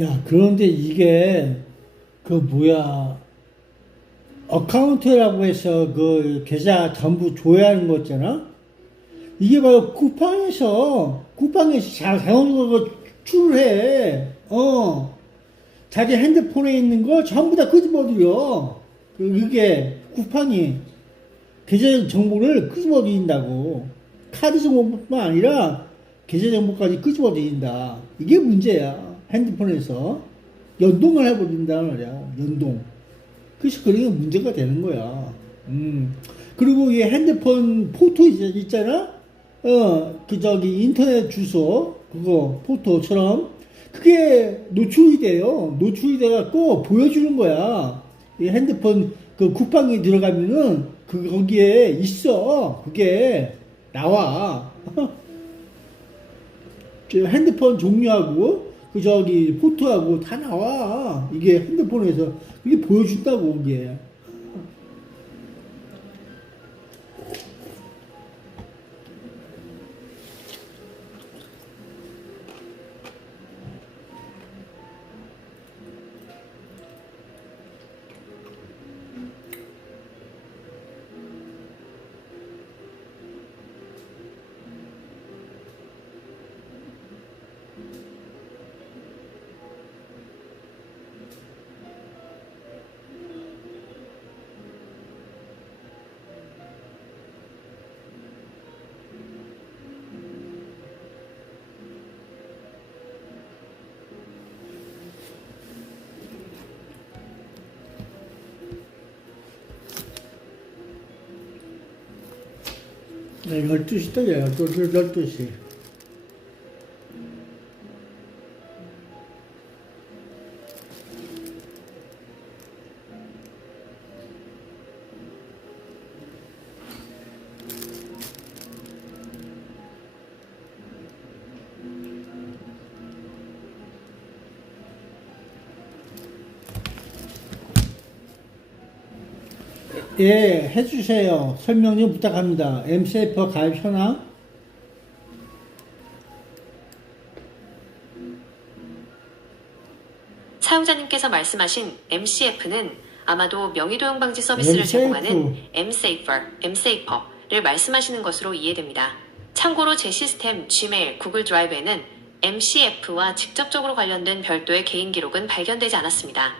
야, 그런데 이게 어카운트라고 해서 그 계좌 전부 조회하는 거 있잖아? 이게 바로 쿠팡에서 자동으로 출해. 자기 핸드폰에 있는 거 전부 다 끄집어들여. 이게 쿠팡이 계좌 정보를 끄집어들인다고. 카드 정보뿐만 아니라 계좌 정보까지 끄집어 들인다. 이게 문제야. 핸드폰에서 연동을 해버린단 말이야. 연동. 그래서 그게 문제가 되는 거야. 그리고 이 핸드폰 포토 있잖아? 인터넷 주소, 그거, 포토처럼, 그게 노출이 돼요. 노출이 돼갖고 보여주는 거야. 이 핸드폰 그 쿠팡이 들어가면은, 거기에 있어. 그게 나와. 핸드폰 종류하고, 포토하고 다 나와. 이게 핸드폰에서. 이게 보여준다고, 이게. 네, 12시 떠요. 12시. 예, 해주세요. 설명 좀 부탁합니다. MCF 가입 현황. 사용자님께서 말씀하신 MCF는 아마도 명의도용 방지 서비스를 MCF. 제공하는 MSafer를 말씀하시는 것으로 이해됩니다. 참고로 제 시스템 Gmail, 구글 드라이브에는 MCF와 직접적으로 관련된 별도의 개인 기록은 발견되지 않았습니다.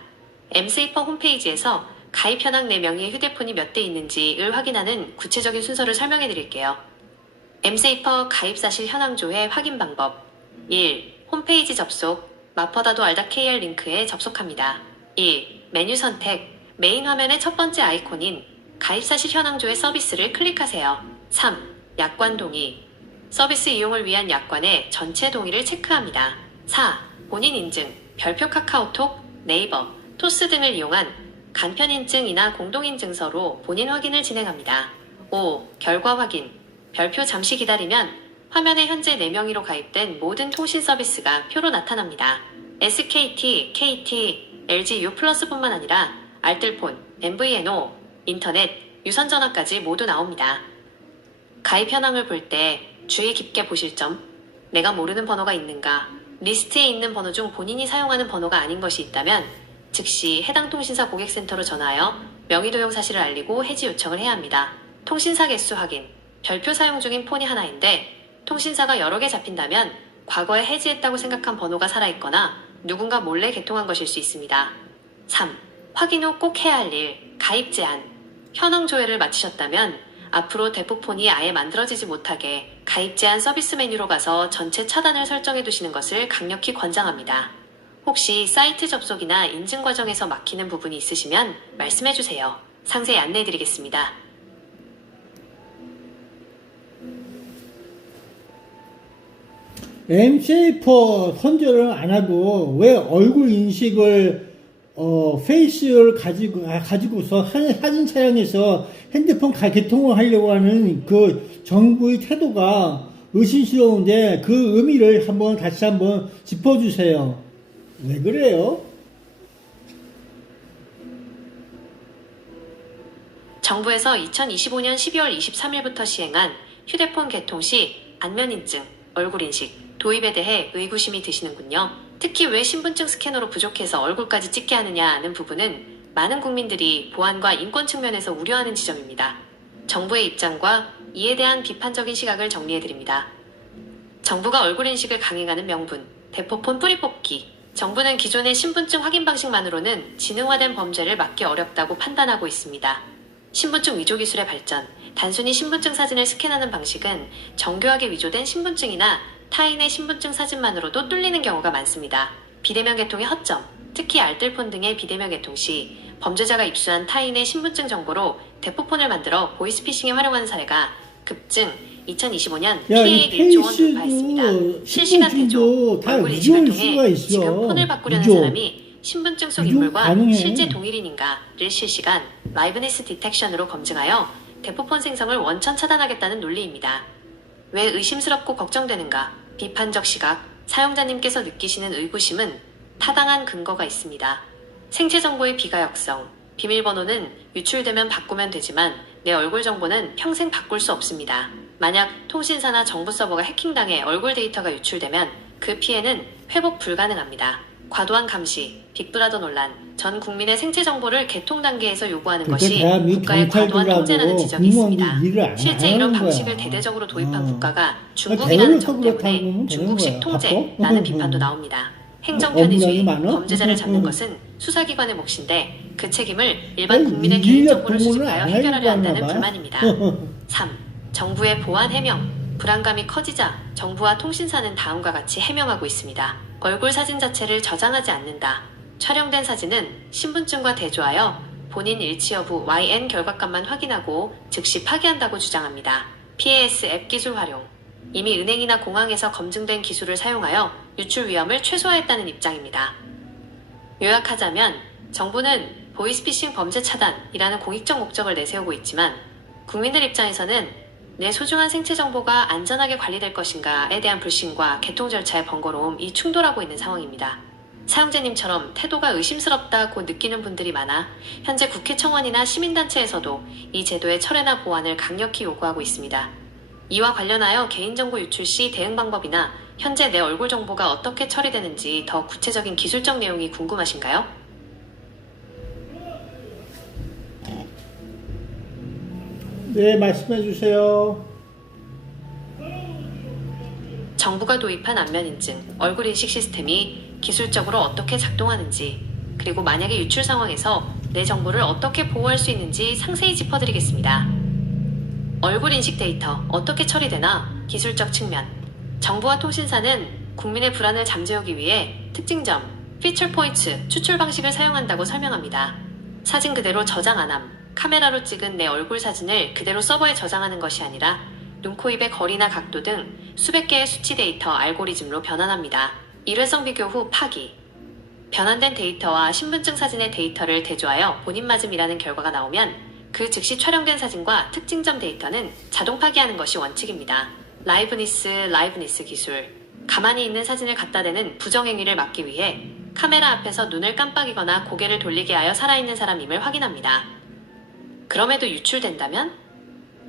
MSafer 홈페이지에서 가입 현황 내 명의의 휴대폰이 몇 대 있는지를 확인하는 구체적인 순서를 설명해 드릴게요. MSafer 가입 사실 현황 조회 확인 방법 1. 홈페이지 접속 마퍼다도 알다.kr 링크에 접속합니다. 1. 메뉴 선택 메인 화면의 첫 번째 아이콘인 가입 사실 현황 조회 서비스를 클릭하세요. 3. 약관 동의 서비스 이용을 위한 약관의 전체 동의를 체크합니다. 4. 본인 인증 별표 카카오톡, 네이버, 토스 등을 이용한 간편인증이나 공동인증서로 본인 확인을 진행합니다. 5. 결과 확인 별표 잠시 기다리면 화면에 현재 4명의로 가입된 모든 통신 서비스가 표로 나타납니다. SKT, KT, LG U+뿐만 아니라 알뜰폰, MVNO, 인터넷, 유선전화까지 모두 나옵니다. 가입 현황을 볼 때 주의 깊게 보실 점 내가 모르는 번호가 있는가 리스트에 있는 번호 중 본인이 사용하는 번호가 아닌 것이 있다면 즉시 해당 통신사 고객센터로 전화하여 명의도용 사실을 알리고 해지 요청을 해야 합니다. 통신사 개수 확인 별표 사용 중인 폰이 하나인데 통신사가 여러 개 잡힌다면 과거에 해지했다고 생각한 번호가 살아있거나 누군가 몰래 개통한 것일 수 있습니다. 3. 확인 후 꼭 해야 할 일 가입 제한 현황 조회를 마치셨다면 앞으로 대폭폰이 아예 만들어지지 못하게 가입 제한 서비스 메뉴로 가서 전체 차단을 설정해 두시는 것을 강력히 권장합니다. 혹시 사이트 접속이나 인증 과정에서 막히는 부분이 있으시면 말씀해 주세요. 상세히 안내해 드리겠습니다. MCF 선정을 안 하고 왜 얼굴 인식을 페이스를 가지고서 사진 촬영해서 핸드폰 개통을 하려고 하는 그 정부의 태도가 의심스러운데 그 의미를 다시 한번 짚어주세요. 왜 그래요? 정부에서 2025년 12월 23일부터 시행한 휴대폰 개통 시 안면인증, 얼굴인식 도입에 대해 의구심이 드시는군요. 특히 왜 신분증 스캐너로 부족해서 얼굴까지 찍게 하느냐는 부분은 많은 국민들이 보안과 인권 측면에서 우려하는 지점입니다. 정부의 입장과 이에 대한 비판적인 시각을 정리해드립니다. 정부가 얼굴인식을 강행하는 명분, 대포폰 뿌리뽑기 정부는 기존의 신분증 확인 방식만으로는 지능화된 범죄를 막기 어렵다고 판단하고 있습니다. 신분증 위조 기술의 발전, 단순히 신분증 사진을 스캔하는 방식은 정교하게 위조된 신분증이나 타인의 신분증 사진만으로도 뚫리는 경우가 많습니다. 비대면 개통의 허점, 특히 알뜰폰 등의 비대면 개통 시 범죄자가 입수한 타인의 신분증 정보로 대포폰을 만들어 보이스피싱에 활용하는 사례가 급증 2025년 야, PA 이 1조 원 돌파했습니다. 페이스도 실시간 대조, 다 얼굴 인식을 위조일 통해 수가 있어. 지금 폰을 바꾸려는 위조. 사람이 신분증 속 위조 인물과 가능해. 실제 동일인인가를 실시간 라이브니스 디텍션으로 검증하여 대포폰 생성을 원천 차단하겠다는 논리입니다. 왜 의심스럽고 걱정되는가? 비판적 시각, 사용자님께서 느끼시는 의구심은 타당한 근거가 있습니다. 생체 정보의 비가역성, 비밀번호는 유출되면 바꾸면 되지만 내 얼굴 정보는 평생 바꿀 수 없습니다. 만약 통신사나 정부 서버가 해킹당해 얼굴 데이터가 유출되면 그 피해는 회복 불가능합니다. 과도한 감시, 빅브라더 논란, 전 국민의 생체 정보를 개통 단계에서 요구하는 것이 국가의 과도한 통제라는 지적이 있습니다. 실제 이런 방식을 대대적으로 도입한 국가가 중국이라는 점 때문에 중국식 통제라는 비판도 나옵니다. 행정 편의주의, 범죄자를 잡는 것은 수사기관의 몫인데 그 책임을 일반 국민의 개인정보를 수집하여 해결하려 한다는 불만입니다. 3. 정부의 보안 해명. 불안감이 커지자 정부와 통신사는 다음과 같이 해명하고 있습니다. 얼굴 사진 자체를 저장하지 않는다. 촬영된 사진은 신분증과 대조하여 본인 일치 여부 YN 결과값만 확인하고 즉시 파기한다고 주장합니다. PAS 앱 기술 활용. 이미 은행이나 공항에서 검증된 기술을 사용하여 유출 위험을 최소화했다는 입장입니다. 요약하자면 정부는 보이스피싱 범죄 차단이라는 공익적 목적을 내세우고 있지만 국민들 입장에서는 내 소중한 생체 정보가 안전하게 관리될 것인가에 대한 불신과 개통 절차의 번거로움이 충돌하고 있는 상황입니다. 사용자님처럼 태도가 의심스럽다고 느끼는 분들이 많아 현재 국회 청원이나 시민단체에서도 이 제도의 철회나 보완을 강력히 요구하고 있습니다. 이와 관련하여 개인정보 유출 시 대응 방법이나 현재 내 얼굴 정보가 어떻게 처리되는지 더 구체적인 기술적 내용이 궁금하신가요? 네, 말씀해 주세요. 정부가 도입한 안면인증, 얼굴인식 시스템이 기술적으로 어떻게 작동하는지, 그리고 만약에 유출 상황에서 내 정보를 어떻게 보호할 수 있는지 상세히 짚어드리겠습니다. 얼굴인식 데이터 어떻게 처리되나? 기술적 측면. 정부와 통신사는 국민의 불안을 잠재우기 위해 특징점, 피처 포인트, 추출 방식을 사용한다고 설명합니다. 사진 그대로 저장 안함. 카메라로 찍은 내 얼굴 사진을 그대로 서버에 저장하는 것이 아니라 눈, 코, 입의 거리나 각도 등 수백 개의 수치 데이터 알고리즘로 변환합니다. 일회성 비교 후 파기. 변환된 데이터와 신분증 사진의 데이터를 대조하여 본인 맞음이라는 결과가 나오면 그 즉시 촬영된 사진과 특징점 데이터는 자동 파기하는 것이 원칙입니다. 라이브니스 기술. 가만히 있는 사진을 갖다 대는 부정행위를 막기 위해 카메라 앞에서 눈을 깜빡이거나 고개를 돌리게 하여 살아있는 사람임을 확인합니다. 그럼에도 유출된다면?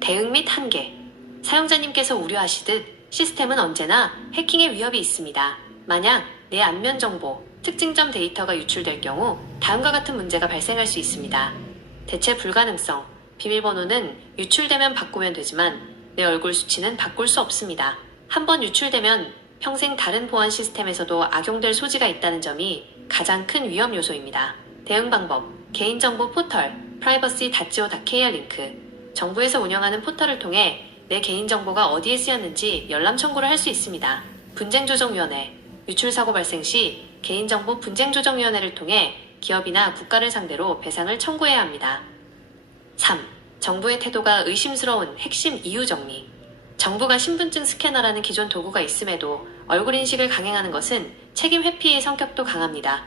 대응 및 한계. 사용자님께서 우려하시듯 시스템은 언제나 해킹의 위협이 있습니다. 만약 내 안면 정보, 특징점 데이터가 유출될 경우 다음과 같은 문제가 발생할 수 있습니다. 대체 불가능성. 비밀번호는 유출되면 바꾸면 되지만 내 얼굴 수치는 바꿀 수 없습니다. 한번 유출되면 평생 다른 보안 시스템에서도 악용될 소지가 있다는 점이 가장 큰 위험 요소입니다. 대응 방법. 개인정보 포털 privacy.go.kr 링크. 정부에서 운영하는 포털을 통해 내 개인정보가 어디에 쓰였는지 열람 청구를 할 수 있습니다. 분쟁조정위원회. 유출사고 발생 시 개인정보 분쟁조정위원회를 통해 기업이나 국가를 상대로 배상을 청구해야 합니다. 3. 정부의 태도가 의심스러운 핵심 이유 정리. 정부가 신분증 스캐너라는 기존 도구가 있음에도 얼굴 인식을 강행하는 것은 책임 회피의 성격도 강합니다.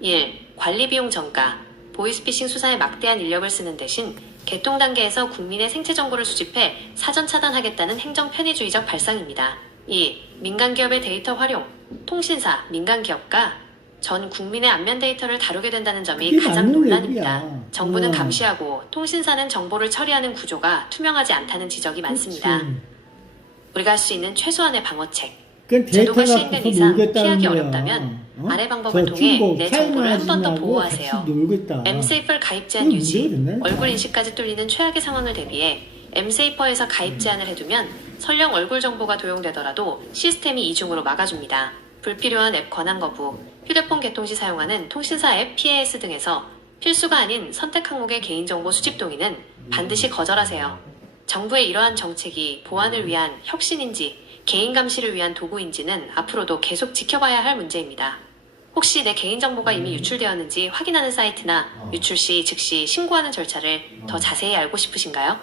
1. 관리 비용 전가. 보이스피싱 수사에 막대한 인력을 쓰는 대신 개통 단계에서 국민의 생체 정보를 수집해 사전 차단하겠다는 행정 편의주의적 발상입니다. 2. 민간 기업의 데이터 활용. 통신사, 민간 기업가 전 국민의 안면 데이터를 다루게 된다는 점이 가장 논란입니다. 정부는 감시하고 통신사는 정보를 처리하는 구조가 투명하지 않다는 지적이 많습니다. 우리가 할 수 있는 최소한의 방어책. 제도가 시행된 이상 피하기 어렵다면 아래 방법을 통해 내 정보를 한 번 더 보호하세요. 엠세이퍼 가입 제한 유지. 얼굴 인식까지 뚫리는 최악의 상황을 대비해 엠세이퍼에서 가입 제한을 해두면 설령 얼굴 정보가 도용되더라도 시스템이 이중으로 막아줍니다. 불필요한 앱 권한 거부. 휴대폰 개통 시 사용하는 통신사 앱 PAS 등에서 필수가 아닌 선택 항목의 개인정보 수집 동의는 반드시 거절하세요. 정부의 이러한 정책이 보안을 위한 혁신인지 개인 감시를 위한 도구인지는 앞으로도 계속 지켜봐야 할 문제입니다. 혹시 내 개인정보가 이미 유출되었는지 확인하는 사이트나 유출 시 즉시 신고하는 절차를 더 자세히 알고 싶으신가요?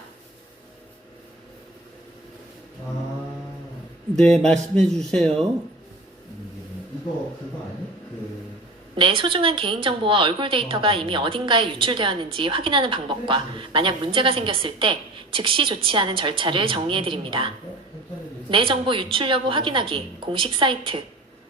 네, 말씀해 주세요. 이거 그거 아니? 내 소중한 개인정보와 얼굴 데이터가 이미 어딘가에 유출되었는지 확인하는 방법과 만약 문제가 생겼을 때 즉시 조치하는 절차를 정리해드립니다. 내 정보 유출 여부 확인하기 공식 사이트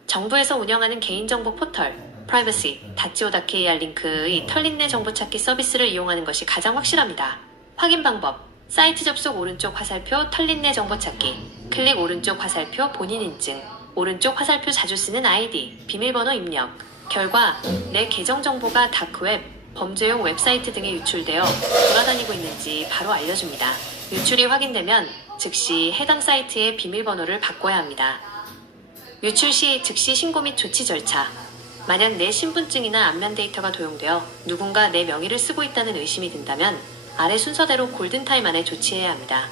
정부에서 운영하는 개인정보 포털 privacy.go.kr 링크의 털린 내 정보 찾기 서비스를 이용하는 것이 가장 확실합니다. 확인 방법 사이트 접속 오른쪽 화살표 털린 내 정보 찾기 클릭 오른쪽 화살표 본인 인증 오른쪽 화살표 자주 쓰는 아이디 비밀번호 입력 결과 내 계정 정보가 다크웹, 범죄용 웹사이트 등에 유출되어 돌아다니고 있는지 바로 알려줍니다. 유출이 확인되면 즉시 해당 사이트의 비밀번호를 바꿔야 합니다. 유출 시 즉시 신고 및 조치 절차 만약 내 신분증이나 안면 데이터가 도용되어 누군가 내 명의를 쓰고 있다는 의심이 든다면 아래 순서대로 골든타임 안에 조치해야 합니다.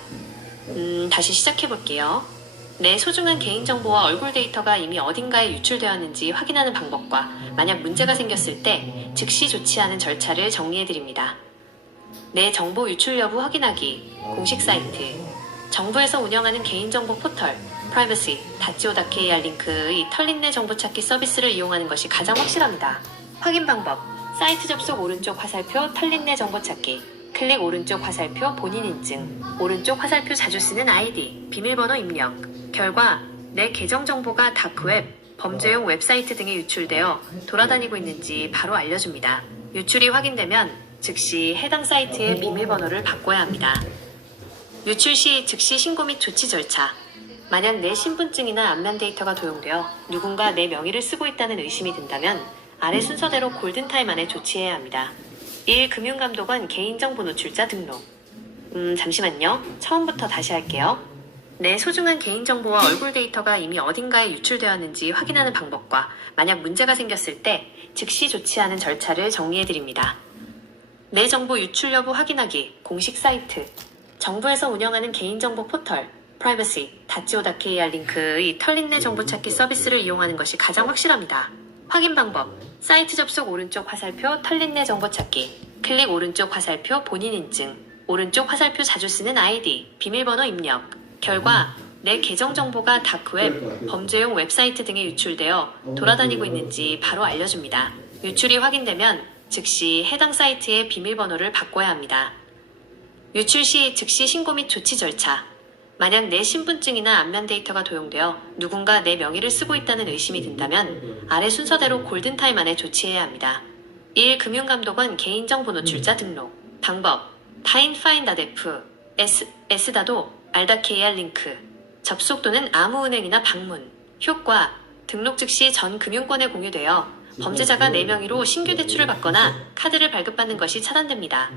다시 시작해볼게요. 내 소중한 개인정보와 얼굴 데이터가 이미 어딘가에 유출되었는지 확인하는 방법과 만약 문제가 생겼을 때 즉시 조치하는 절차를 정리해드립니다. 내 정보 유출 여부 확인하기 공식 사이트 정부에서 운영하는 개인정보 포털 privacy.go.kr 링크의 털린 내 정보 찾기 서비스를 이용하는 것이 가장 확실합니다. 확인 방법 사이트 접속 오른쪽 화살표 털린 내 정보 찾기 클릭 오른쪽 화살표 본인 인증 오른쪽 화살표 자주 쓰는 아이디 비밀번호 입력 결과 내 계정 정보가 다크웹, 범죄용 웹사이트 등에 유출되어 돌아다니고 있는지 바로 알려줍니다. 유출이 확인되면 즉시 해당 사이트의 비밀번호를 바꿔야 합니다. 유출 시 즉시 신고 및 조치 절차 만약 내 신분증이나 안면 데이터가 도용되어 누군가 내 명의를 쓰고 있다는 의심이 든다면 아래 순서대로 골든타임 안에 조치해야 합니다. 1. 금융감독원 개인정보 노출자 등록 잠시만요. 처음부터 다시 할게요. 내 소중한 개인정보와 얼굴 데이터가 이미 어딘가에 유출되었는지 확인하는 방법과 만약 문제가 생겼을 때 즉시 조치하는 절차를 정리해드립니다. 내 정보 유출 여부 확인하기 공식 사이트 정부에서 운영하는 개인정보 포털 privacy.go.kr 링크의 털린 내 정보 찾기 서비스를 이용하는 것이 가장 확실합니다. 확인 방법 사이트 접속 오른쪽 화살표 털린 내 정보 찾기 클릭 오른쪽 화살표 본인 인증 오른쪽 화살표 자주 쓰는 아이디 비밀번호 입력 결과 내 계정 정보가 다크웹, 범죄용 웹사이트 등에 유출되어 돌아다니고 있는지 바로 알려줍니다. 유출이 확인되면 즉시 해당 사이트의 비밀번호를 바꿔야 합니다. 유출 시 즉시 신고 및 조치 절차 만약 내 신분증이나 안면 데이터가 도용되어 누군가 내 명의를 쓰고 있다는 의심이 든다면 아래 순서대로 골든타임 안에 조치해야 합니다. 1. 금융감독원 개인정보 노출자 등록 방법 타인파인.f s다도 r.kr 링크 접속 또는 아무 은행이나 방문 효과 등록 즉시 전 금융권에 공유되어 범죄자가 내 명의로 신규 대출을 받거나 카드를 발급받는 것이 차단됩니다.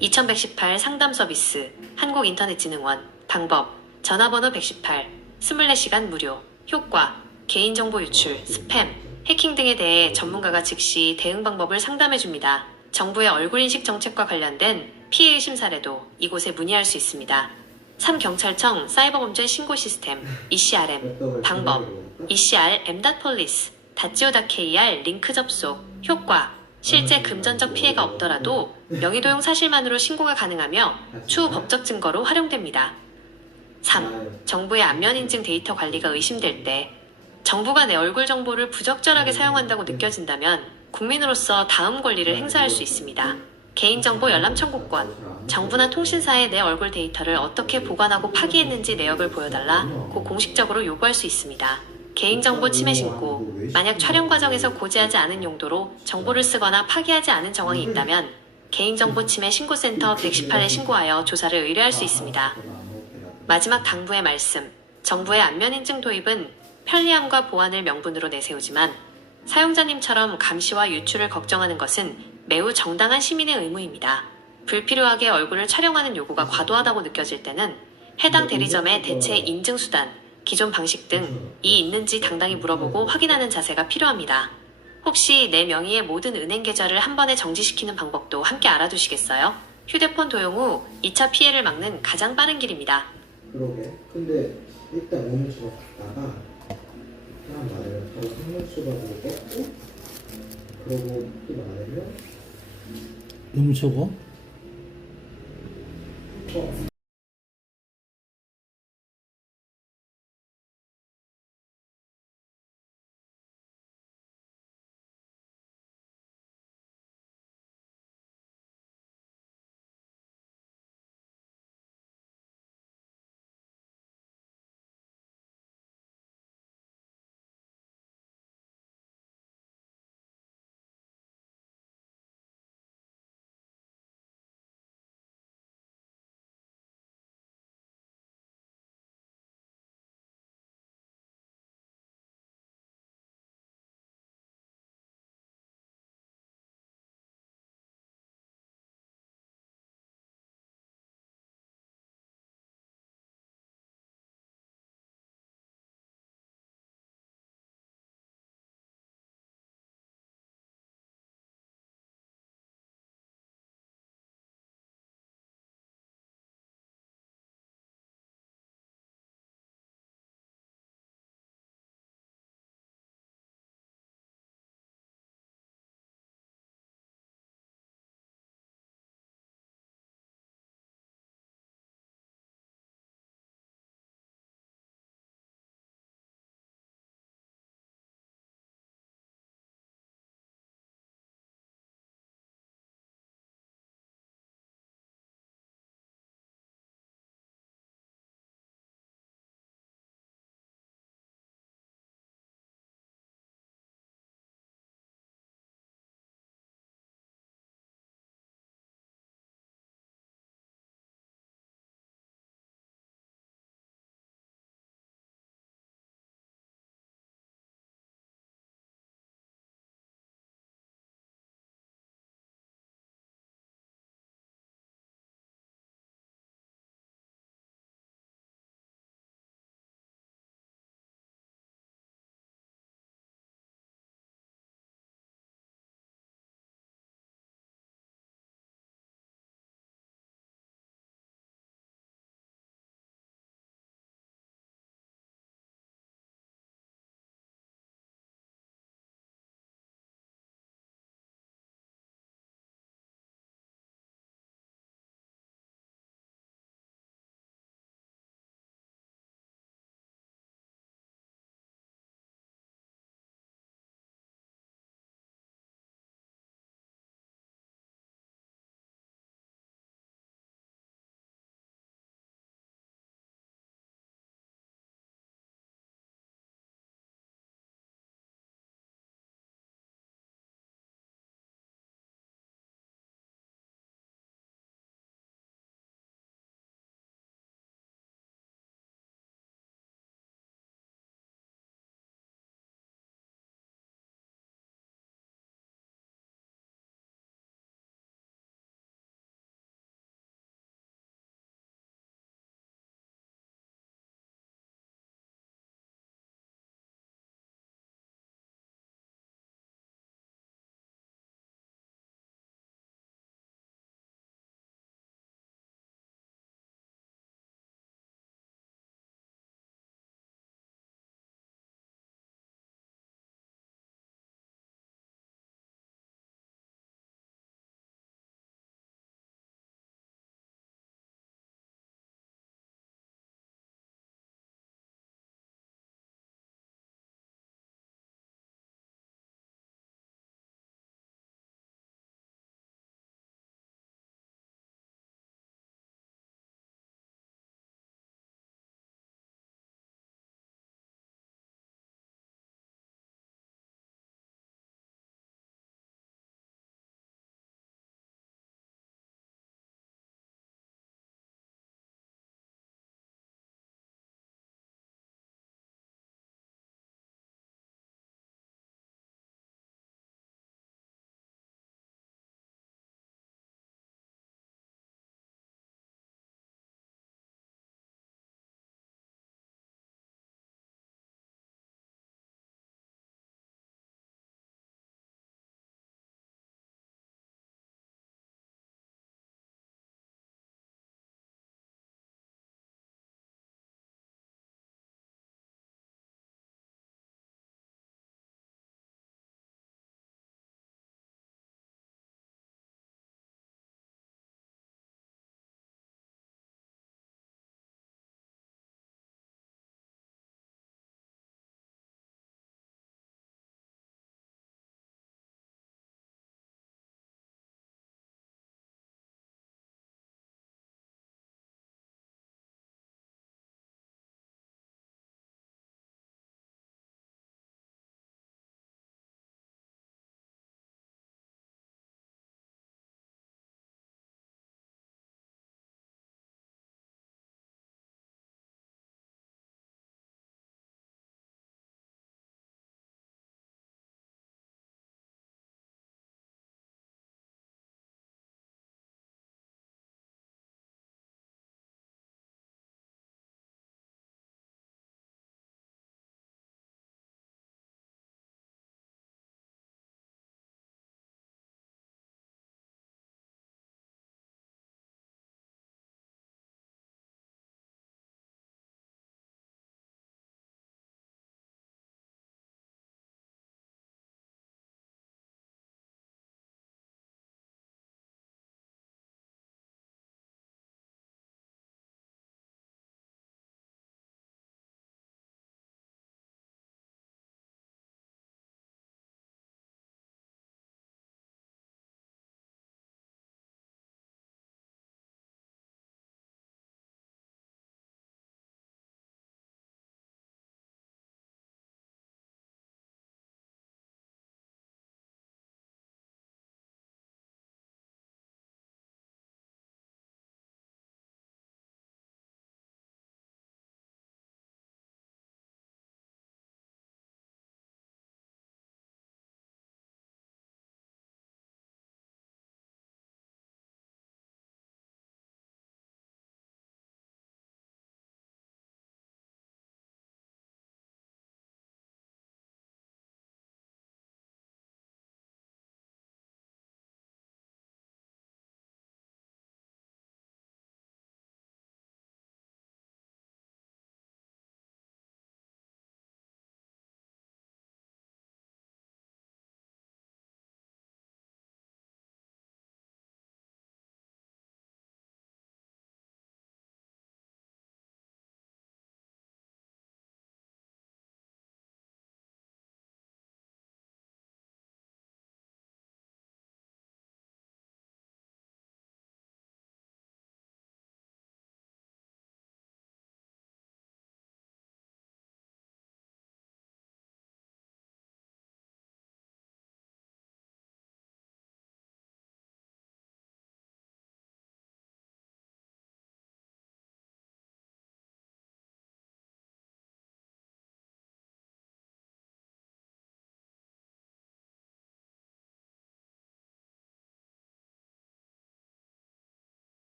2118 상담 서비스 한국인터넷진흥원 방법 전화번호 118 24시간 무료 효과 개인정보 유출 스팸 해킹 등에 대해 전문가가 즉시 대응 방법을 상담해줍니다. 정부의 얼굴인식 정책과 관련된 피해 의심 사례도 이곳에 문의할 수 있습니다. 3. 경찰청 사이버범죄 신고 시스템 ECRM 방법 ECRM.police.go.kr 링크 접속 효과 실제 금전적 피해가 없더라도 명의도용 사실만으로 신고가 가능하며 추후 법적 증거로 활용됩니다. 3. 정부의 안면인증 데이터 관리가 의심될 때 정부가 내 얼굴 정보를 부적절하게 사용한다고 느껴진다면 국민으로서 다음 권리를 행사할 수 있습니다. 개인정보 열람 청구권 정부나 통신사에 내 얼굴 데이터를 어떻게 보관하고 파기했는지 내역을 보여달라고 공식적으로 요구할 수 있습니다. 개인정보 침해 신고 만약 촬영 과정에서 고지하지 않은 용도로 정보를 쓰거나 파기하지 않은 정황이 있다면 개인정보 침해 신고센터 118에 신고하여 조사를 의뢰할 수 있습니다. 마지막 당부의 말씀 정부의 안면인증 도입은 편리함과 보안을 명분으로 내세우지만 사용자님처럼 감시와 유출을 걱정하는 것은 매우 정당한 시민의 의무입니다. 불필요하게 얼굴을 촬영하는 요구가 과도하다고 느껴질 때는 해당 대리점의 대체 인증수단, 기존 방식 등이 있는지 당당히 물어보고 확인하는 자세가 필요합니다. 혹시 내 명의의 모든 은행 계좌를 한 번에 정지시키는 방법도 함께 알아두시겠어요? 휴대폰 도용 후 2차 피해를 막는 가장 빠른 길입니다. 그러게. 근데 일단 오물수가 갔다가 사람 많으면 바로 상물수박으로 뺐고 그러고 또 많으면 너무 적어? 어